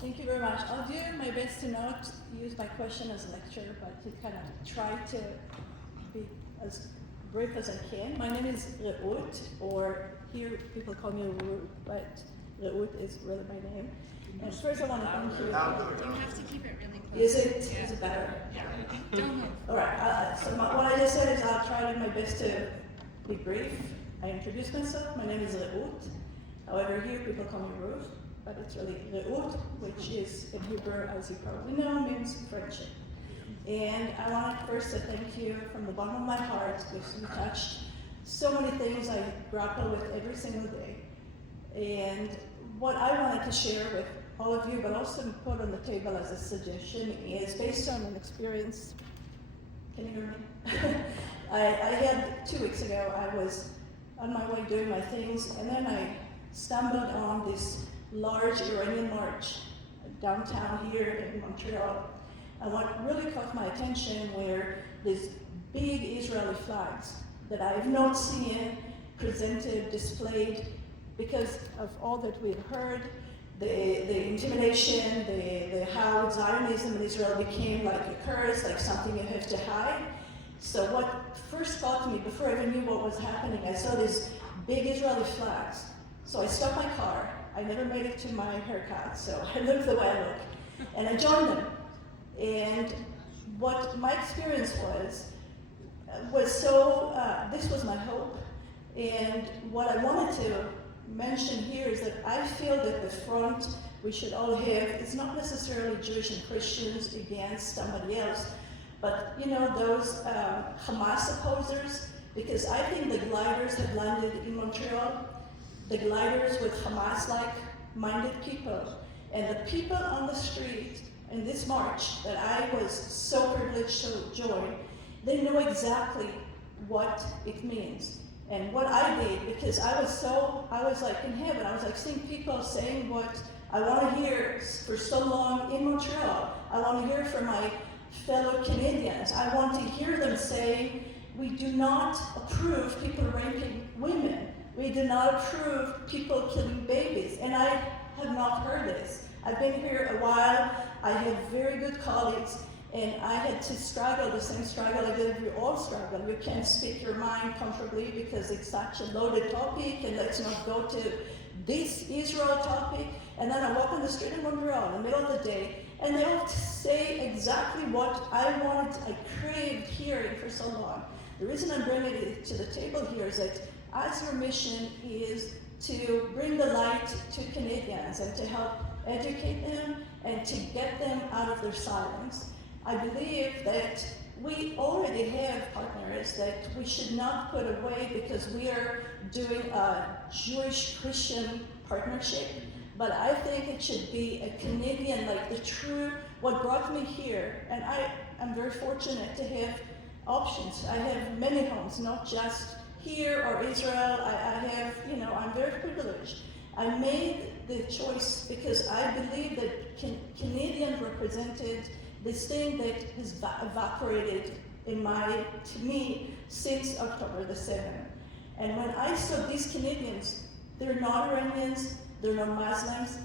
Thank you very much. I'll do my best to not use my question as a lecture, but to kind of try to be as brief as I can. My name is Reut, or here people call me Reut, but Reut is really my name. And first I want to thank you. You have to keep it really close. Is it better? Yeah. Don't move. All right. So what I just said is I'll try to do my best to be brief. I introduce myself. My name is Reut. However, here people call me Ruth, but it's really Reut, which is in Hebrew, as you probably know, means friendship. And I wanted first to thank you from the bottom of my heart, because you touched so many things I grapple with every single day. And what I wanted to share with all of you, but also put on the table as a suggestion, is based on an experience. Can you hear me? I had 2 weeks ago, I was on my way doing my things, and then I stumbled on this large Iranian march downtown here in Montreal. And what really caught my attention were these big Israeli flags that I've not seen presented, displayed, because of all that we've heard, the intimidation, the how Zionism in Israel became like a curse, like something you have to hide. So what first caught me, before I even knew what was happening, I saw these big Israeli flags. So I stopped my car. I never made it to my haircut, so I look the way I look. And I joined them. And what my experience was so, this was my hope. And what I wanted to mention here is that I feel that the front we should all have is not necessarily Jewish and Christians against somebody else, but you know, those Hamas opposers, because I think the gliders have landed in Montreal, the gliders with Hamas-like minded people, and the people on the street in this march that I was so privileged to join, they know exactly what it means. And what I did, because I was like in heaven, I was like seeing people saying what I want to hear for so long in Montreal. I want to hear from my fellow Canadians. I want to hear them saying, we do not approve people raping women. We do not approve people killing babies. And I have not heard this. I've been here a while. I have very good colleagues. And I had to struggle, the same struggle I did, we all struggle. You can't speak your mind comfortably because it's such a loaded topic, and let's not go to this Israel topic. And then I walk on the street in Montreal in the middle of the day, and they all say exactly what I craved hearing for so long. The reason I'm bringing it to the table here is that as your mission is to bring the light to Canadians and to help educate them and to get them out of their silence, I believe that we already have partners that we should not put away because we are doing a Jewish-Christian partnership, but I think it should be a Canadian, like the true, what brought me here, and I'm very fortunate to have options. I have many homes, not just here or Israel. I have, you know, I'm very privileged. I made the choice because I believe that Canadians represented this thing that has evaporated to me since October the 7th. And when I saw these Canadians, they're not Iranians, they're not Muslims,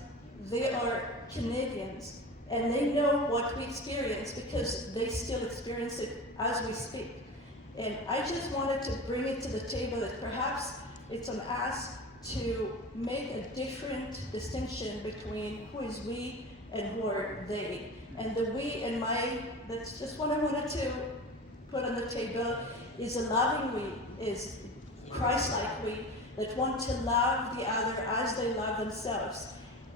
they are Canadians. And they know what we experience because they still experience it as we speak. And I just wanted to bring it to the table that perhaps it's on us to make a different distinction between who is we and who are they. And the we and that's just what I wanted to put on the table, is a loving we, is Christ-like we, that want to love the other as they love themselves.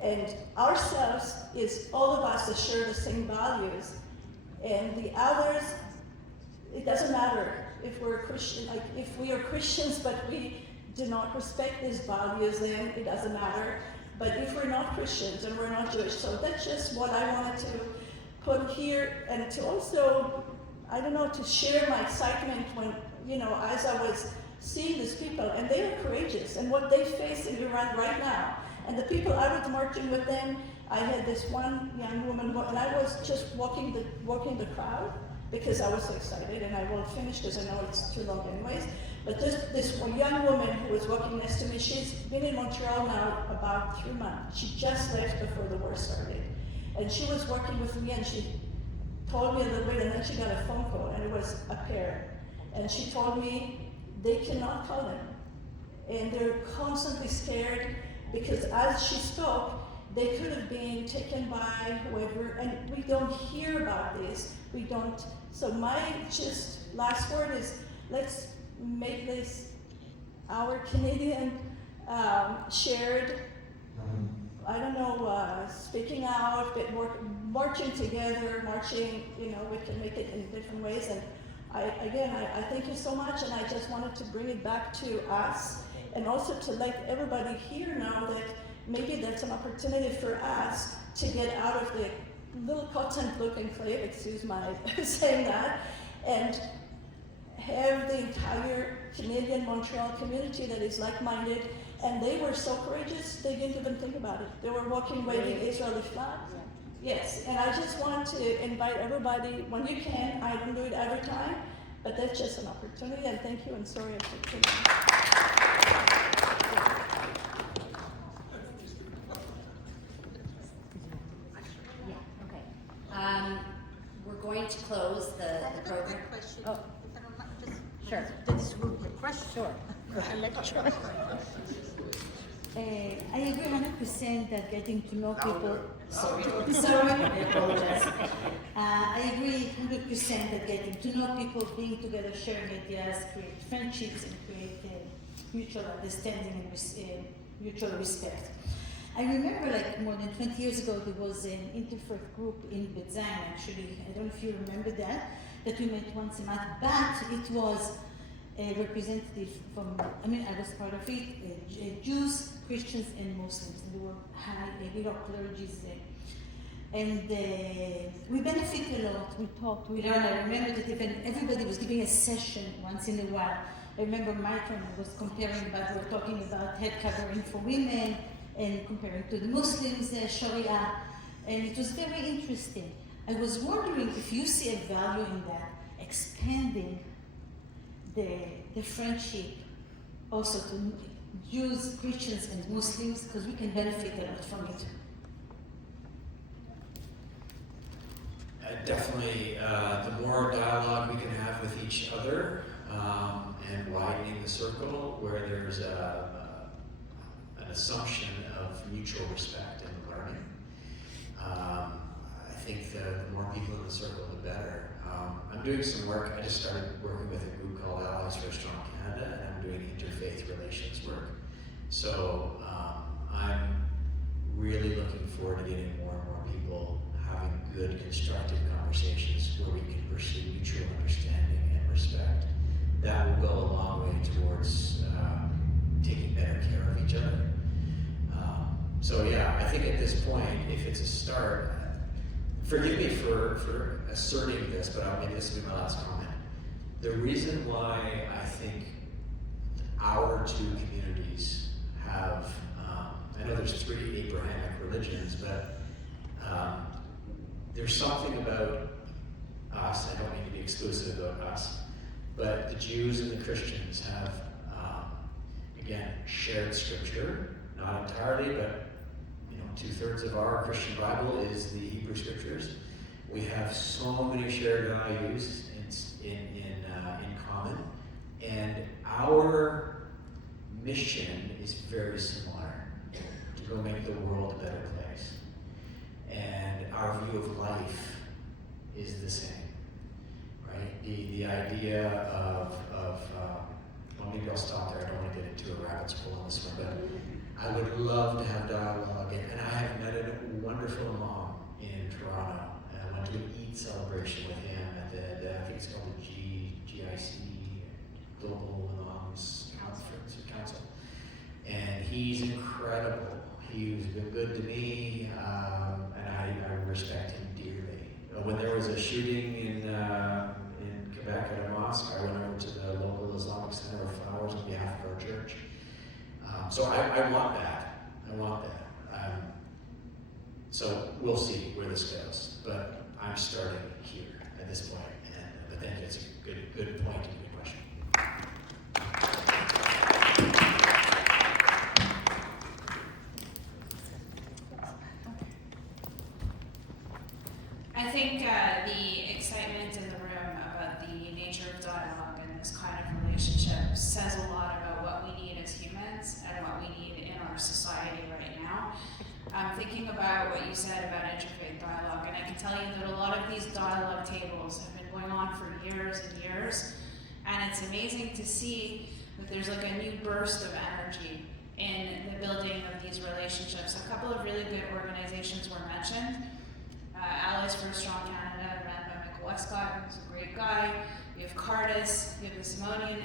And ourselves is all of us that share the same values. And the others, it doesn't matter if we're Christian, like if we are Christians but we do not respect these values, then it doesn't matter. But if we're not Christians and we're not Jewish, so that's just what I wanted to put here, and to also, I don't know, to share my excitement when, you know, as I was seeing these people, and they are courageous, and what they face in Iran right now. And the people I was marching with them, I had this one young woman, and I was just walking the crowd because I was so excited, and I won't finish because I know it's too long anyways. But this young woman who was walking next to me, she's been in Montreal now about 3 months. She just left before the war started. And she was working with me, and she told me a little bit, and then she got a phone call, and it was a parent. And she told me they cannot call them. And they're constantly scared because as she spoke, they could have been taken by whoever, and we don't hear about this. We don't. So my just last word is, let's make this our Canadian shared, I don't know, speaking out, but marching together, we can make it in different ways. And I thank you so much, and I just wanted to bring it back to us, and also to let everybody here know that maybe that's an opportunity for us to get out of the little cotton-looking clay, excuse my saying that, and have the entire Canadian Montreal community that is like-minded. And they were so courageous, they didn't even think about it. They were walking, waving Israeli flags. Yes, and I just want to invite everybody, when you can, I don't do it every time, but that's just an opportunity, and thank you, and sorry I took too long. Yeah, okay. We're going to close the program. Question, Oh, if I don't mind, just sure. this group a question. Sure. A lecture. I agree 100% that getting to know people. Sorry, I apologize. I agree 100% that getting to know people, being together, sharing ideas, create friendships, and create mutual understanding and mutual respect. I remember, like more than 20 years ago, there was an interfaith group in Bet Zion. Actually, I don't know if you remember that we met once a month, but it was a representative from, I was part of it, Jews, Christians, and Muslims. And there were clergies and we benefited a lot. We talked, we learned. I remember that even everybody was giving a session once in a while. I remember my turn was comparing, but we were talking about head covering for women and comparing to the Muslims, Sharia, and it was very interesting. I was wondering if you see a value in that, expanding the friendship also to Jews, Christians, and Muslims, because we can benefit a lot from it. Definitely, the more dialogue we can have with each other and widening the circle where there's an assumption of mutual respect and learning. I think the more people in the circle, the better. I'm doing some work. I just started working with a group called Allies for a Strong Canada, and I'm doing interfaith relations work. So I'm really looking forward to getting more and more people having good, constructive conversations where we can pursue mutual understanding and respect. That will go a long way towards taking better care of each other. So yeah, I think at this point, if it's a start, forgive me for asserting this, but I'll make this be my last comment. The reason why I think our two communities have, I know there's 3 Abrahamic religions, but there's something about us, I don't mean to be exclusive about us, but the Jews and the Christians have, again, shared scripture, not entirely, but 2/3 of our Christian Bible is the Hebrew Scriptures. We have so many shared values in common, and our mission is very similar: to go make the world a better place. And our view of life is the same, right? The idea of well, maybe I'll stop there. I don't want to get into a rabbit's hole on this one, but I would love to have dialogue, and I have met a wonderful imam in Toronto, and I went to an Eid celebration with him at the I think it's called the GIC, Global Imams Conference or Council, and he's incredible. He's been good to me, and I respect him dearly. When there was a shooting in Quebec at a mosque, I went over to the local Islamic Center of Flowers on behalf of our church. So I want that. I want that. So we'll see where this goes. But I'm starting here at this point. But thank you. It's a good point and good question. I think the excitement in the room about the nature of dialogue and this kind of relationship says a lot about what we need as humans and what we need in our society right now. I'm thinking about what you said about interfaith dialogue, and I can tell you that a lot of these dialogue tables have been going on for years and years, and it's amazing to see that there's like a new burst of energy in the building of these relationships. A couple of really good organizations were mentioned. Allies for a Strong Canada, ran by Michael Westcott, who's a great guy. You have Cardis, you have the Simonian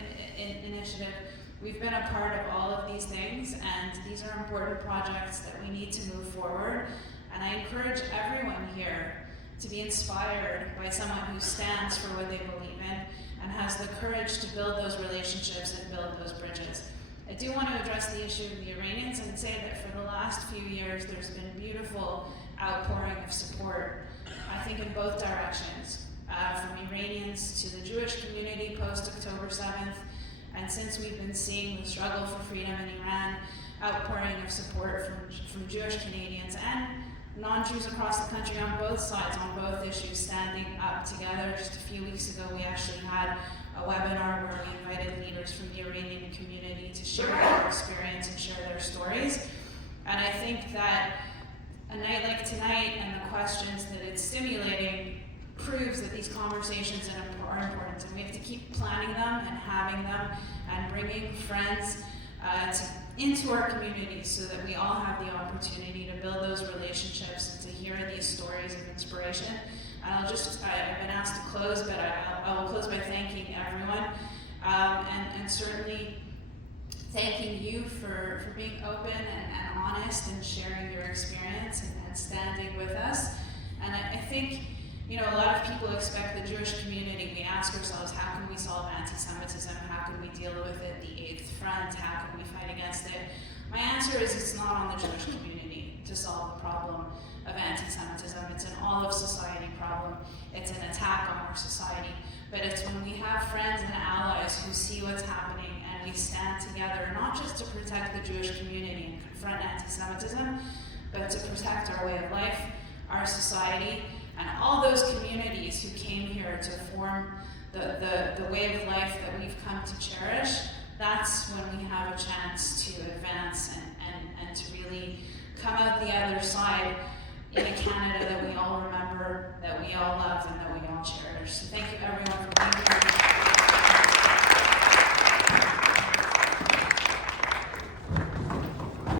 Initiative. We've been a part of all of these things, and these are important projects that we need to move forward. And I encourage everyone here to be inspired by someone who stands for what they believe in and has the courage to build those relationships and build those bridges. I do want to address the issue of the Iranians and say that for the last few years there's been beautiful outpouring of support, I think in both directions, from Iranians to the Jewish community post-October 7th, and since we've been seeing the struggle for freedom in Iran, outpouring of support from Jewish Canadians and non-Jews across the country on both sides, on both issues, standing up together. Just a few weeks ago, we actually had a webinar where we invited leaders from the Iranian community to share their experience and share their stories. And I think that a night like tonight and the questions that it's stimulating proves that these conversations are important, and we have to keep planning them and having them and bringing friends into our communities so that we all have the opportunity to build those relationships and to hear these stories of inspiration. And I've been asked to close, but I will close by thanking everyone, and certainly thanking you for being open and honest and sharing your experience and standing with us. And I think, you know, a lot of people expect the Jewish community. We ask ourselves, how can we solve anti-Semitism? How can we deal with it? The Eighth Front, how can we fight against it? My answer is it's not on the Jewish community to solve the problem of anti-Semitism. It's an all of society problem. It's an attack on our society. But it's when we have friends and allies who see what's happening and we stand together, not just to protect the Jewish community and confront anti-Semitism, but to protect our way of life, our society, and all those communities who came here to form the way of life that we've come to cherish. That's when we have a chance to advance and to really come out the other side in a Canada that we all remember, that we all love, and that we